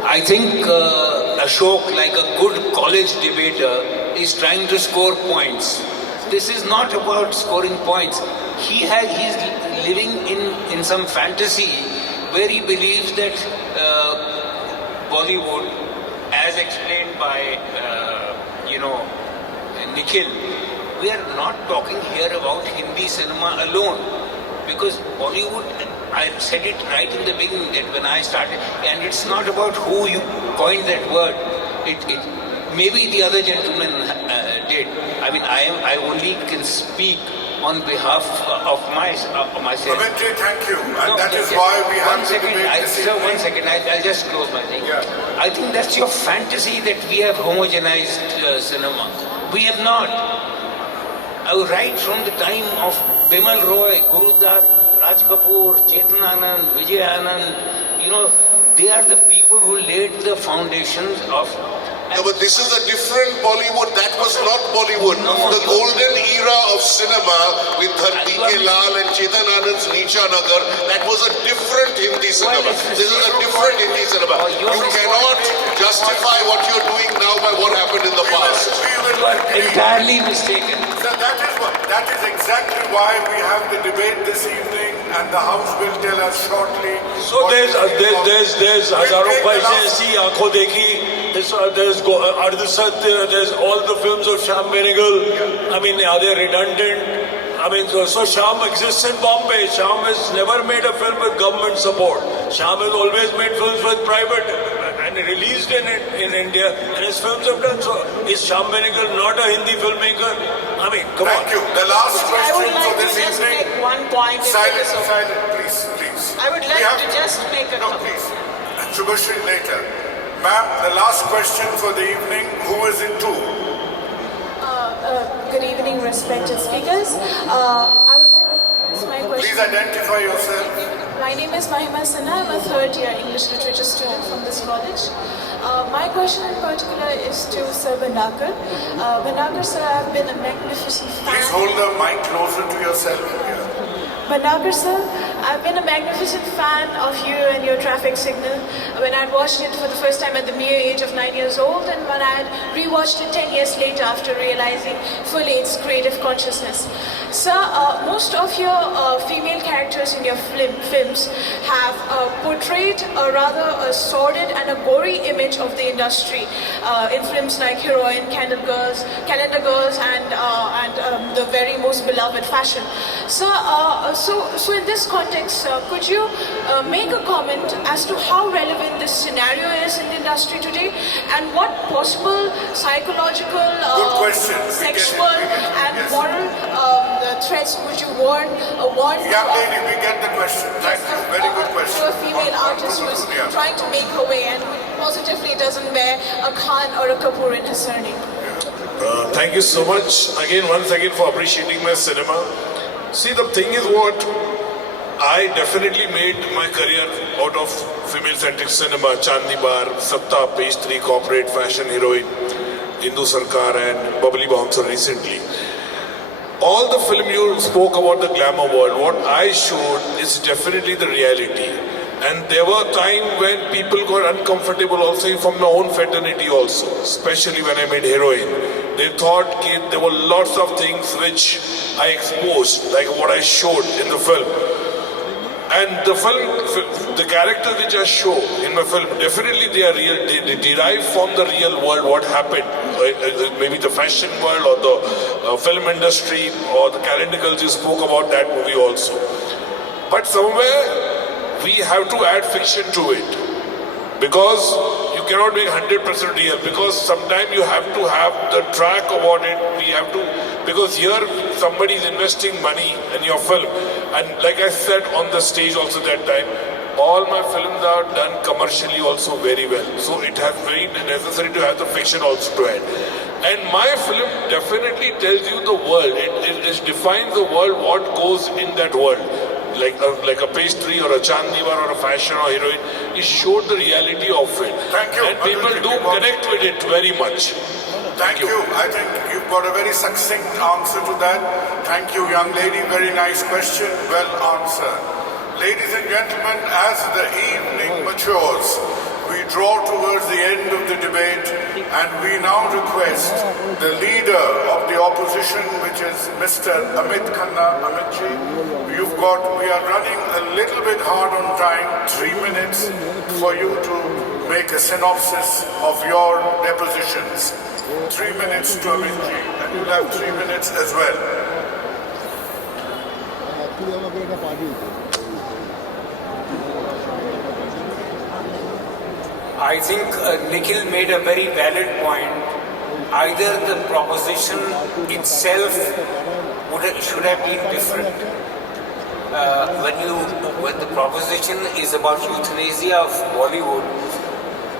I think Ashok, like a good college debater, is trying to score points. This is not about scoring points. He's living in some fantasy where he believes that Bollywood, as explained by Nihil, we are not talking here about Hindi cinema alone, because Bollywood, I said it right in the beginning that when I started, and it's not about who you coined that word. Maybe the other gentleman did. I mean, I only can speak on behalf of myself. Pavitri, thank you. And that is why we have to debate this evening. One second, I'll just close my thing. Yeah. I think that's your fantasy that we have homogenized cinema. We have not. Right from the time of Bimal Roy, Guru Dutt, Raj Kapoor, Chetan Anand, Vijay Anand, they are the people who laid the foundations of... No, but this is a different Bollywood. That was not Bollywood. The golden era of cinema with Dharti Lal and Chetan Anand's Neecha Nagar, that was a different Hindi cinema. This is a different Hindi cinema. You cannot justify what you're doing now by what happened in the past. You are entirely mistaken. So that is exactly why we have the debate this evening, and the House will tell us shortly. So there's Hazaron Bhai se aisi aankhon dekhi. There's Ardhasat, there's all the films of Shyam Benegal. I mean, are they redundant? I mean, so Shyam exists in Bombay. Shyam has never made a film with government support. Shyam has always made films with private and released in India, and his films have done so. Is Shyam Benegal not a Hindi filmmaker? I mean, come on. Thank you. The last question for this I would like to just evening. make one point. Silent, please. I would like to just make a No, please. Shubhashri later. Ma'am, the last question for the evening, who is it to? Good evening, respected speakers. I would like to ask my question. Please identify yourself. My name is Mahima Sinha. I'm a third-year English literature student from this college. My question in particular is to Sir Bhandarkar. Bhandarkar sir, I've been a magnificent fan. Please hold the mic closer to yourself. Bhandarkar sir, I've been a magnificent fan of you and your traffic signal when I watched it for the first time at the mere age of 9 years old, and when I had rewatched it 10 years later after realizing fully its creative consciousness. Sir, most of your female characters in your films have portrayed a rather sordid and a gory image of the industry in films like Heroine, Calendar Girls, and the very most beloved Fashion. Sir, so in this context, could you make a comment as to how relevant this scenario is in the industry today, and what possible psychological, sexual, and moral threats would you warn? Young lady, we get the question. Thank you. Very good question. To a female artist who is trying to make her way and positively doesn't bear a Khan or a Kapoor in her surname. Thank you so much once again for appreciating my cinema. See, the thing is what I definitely made my career out of female-centric cinema. Chandni Bar, Satta, Page 3, Corporate, Fashion, Heroine, Hindu Sarkar, and Bubbly Bouncer recently. All the film you spoke about the glamour world, what I showed is definitely the reality. And there were times when people got uncomfortable also from my own fraternity also, especially when I made Heroine. They thought there were lots of things which I exposed, like what I showed in the film. And the characters which I show in my film, definitely they are real, they derive from the real world, what happened. Maybe the fashion world or the film industry or the Calendar Girls, you spoke about that movie also. But somewhere, we have to add fiction to it, because you cannot make 100% real, because sometimes you have to have the track about it. We have to, because here somebody is investing money in your film, and like I said on the stage also that time, all my films are done commercially also very well, so it has very necessary to have the fiction also to add. And my film definitely tells you the world, it defines the world, what goes in that world. Like a Page 3 or a Chandni Bar or a Fashion or Heroine, it showed the reality of it. Thank you. And people do connect with it very much. Thank you. I think you've got a very succinct answer to that. Thank you, young lady. Very nice question. Well answered. Ladies and gentlemen, as the evening matures, we draw towards the end of the debate, and we now request the leader of the opposition, which is Mr. Amit Khanna. Amitji, we are running a little bit hard on time, 3 minutes for you to make a synopsis of your depositions. 3 minutes to Amitji, and you'll have 3 minutes as well. I think Nihil made a very valid point. Either the proposition itself should have been different. When the proposition is about euthanasia of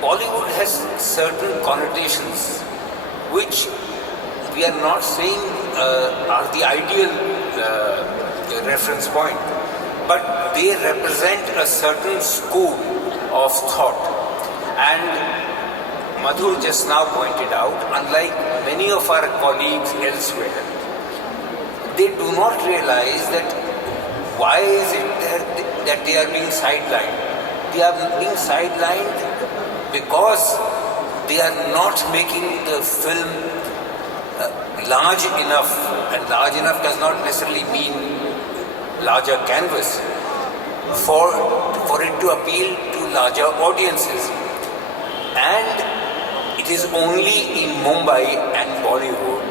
Bollywood has certain connotations which we are not saying are the ideal reference point, but they represent a certain school of thought. And Madhur just now pointed out, unlike many of our colleagues elsewhere, they do not realize that why is it that they are being sidelined. They are being sidelined because they are not making the film large enough, and large enough does not necessarily mean larger canvas, for it to appeal to larger audiences. And it is only in Mumbai and Bollywood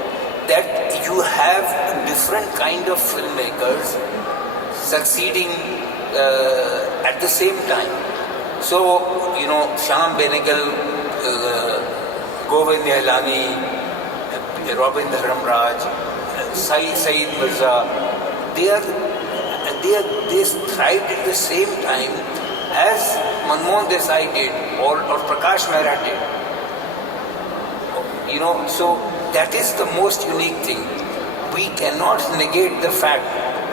that you have different kind of filmmakers succeeding at the same time. So, Shyam Benegal, Govind Nihalani, Robin Dharamraj, Saeed Mirza, they thrived at the same time as Manmohan Desai did or Prakash Mehra did. So that is the most unique thing. We cannot negate the fact,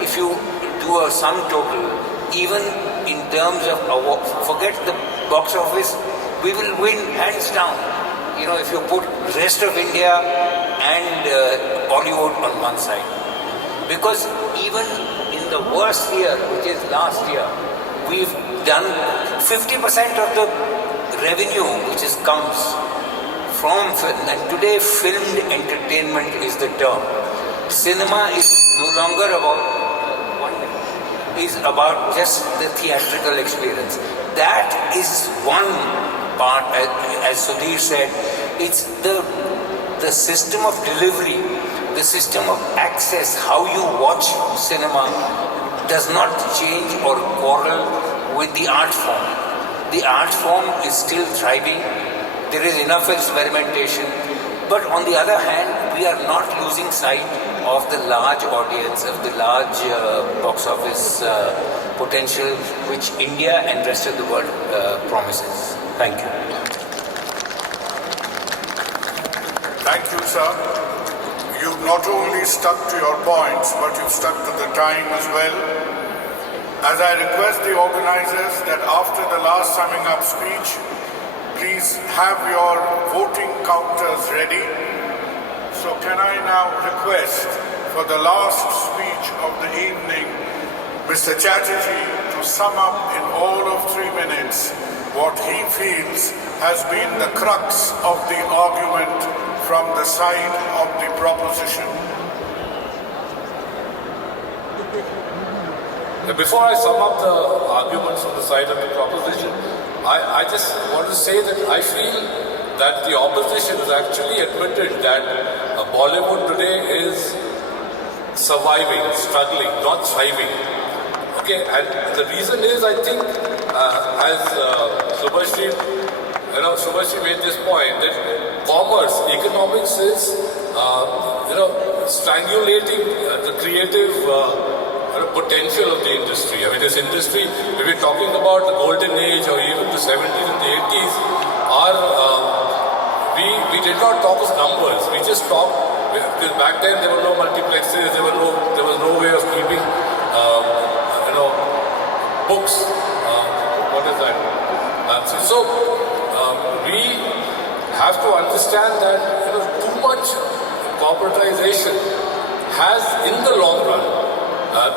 if you do a sum total, even in terms of, forget the box office, we will win hands down. If you put rest of India and Bollywood on one side. Because even in the worst year, which is last year, we've done 50% of the revenue which comes from film. And today filmed entertainment is the term. Cinema is no longer about just the theatrical experience. That is one part, as Sudhir said, it's the system of delivery, the system of access, how you watch cinema does not change or quarrel with the art form. The art form is still thriving. There is enough experimentation. But on the other hand, we are not losing sight of the large audience, of the large box office potential which India and rest of the world promises. Thank you. Thank you, sir. You've not only stuck to your points, but you've stuck to the time as well. As I request the organizers that after the last summing up speech, please have your voting counters ready. So can I now request for the last speech of the evening, Mr. Chatterjee to sum up in all of 3 minutes what he feels has been the crux of the argument from the side of the proposition. Before I sum up the arguments from the side of the proposition, I just want to say that I feel that the opposition has actually admitted that Bollywood today is surviving, struggling, not thriving. Okay, and the reason is, I think, as Subhashri made this point, that commerce, economics is, strangulating the creative potential of the industry. I mean, this industry, we were talking about the golden age or even the 70s and the 80s, we did not talk of numbers. We just talked, because back then there were no multiplexes, there was no way of keeping, books. What is that? We have to understand that too much corporatization has, in the long run,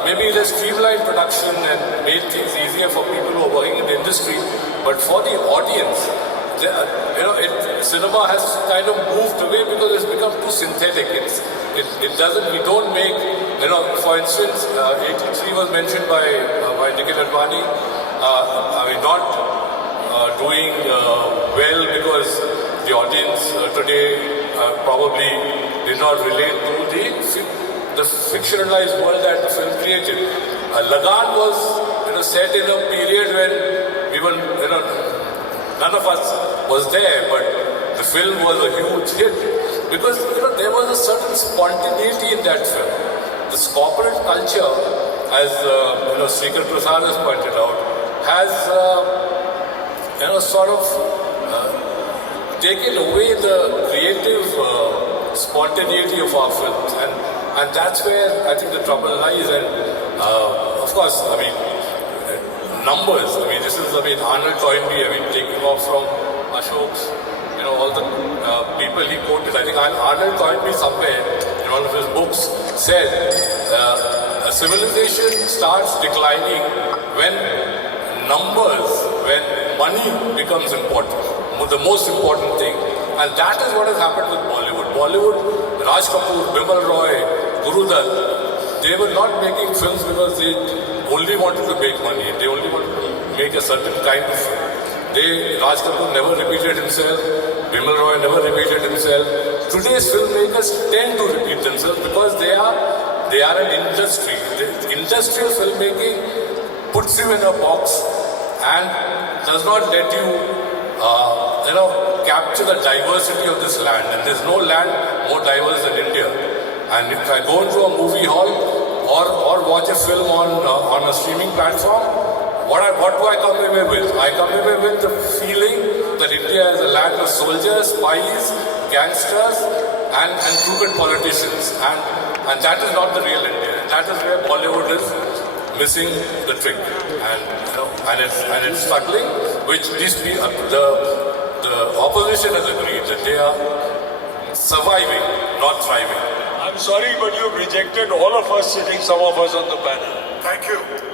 maybe it has streamlined production and made things easier for people who are working in the industry, but for the audience, cinema has kind of moved away because it's become too synthetic. We don't make, for instance, 83 was mentioned by Nihil Advani. Not doing well because the audience today probably did not relate to the fictionalized world that the film created. Lagan was set in a period when we were, none of us was there, but the film was a huge hit because there was a certain spontaneity in that film. This corporate culture, as Srikar Prasad has pointed out, has sort of taken away the creative spontaneity of our films, and that's where I think the trouble lies. And of course, numbers. Arnold Toynbee. Taking off from Ashok's, all the people he quoted. I think Arnold Toynbee somewhere in one of his books said a civilization starts declining when numbers, when money becomes important, the most important thing. And that is what has happened with Bollywood. Bollywood, Raj Kapoor, Bimal Roy, Guru Dutt, they were not making films because they only wanted to make money. They only wanted to make a certain kind of film. Raj Kapoor never repeated himself. Bimal Roy never repeated himself. Today's filmmakers tend to repeat themselves because they are an industry. The industrial filmmaking puts you in a box and does not let you, capture the diversity of this land. And there's no land more diverse than India. And if I go into a movie hall or watch a film on a streaming platform, what do I come away with? I come away with the feeling that India is a land of soldiers, spies, gangsters, and crooked politicians, and that is not the real India. That is where Bollywood is missing the trick, and it's struggling. Which these people, the opposition has agreed that they are surviving, not thriving. I'm sorry, but you've rejected all of us sitting, some of us on the panel. Thank you.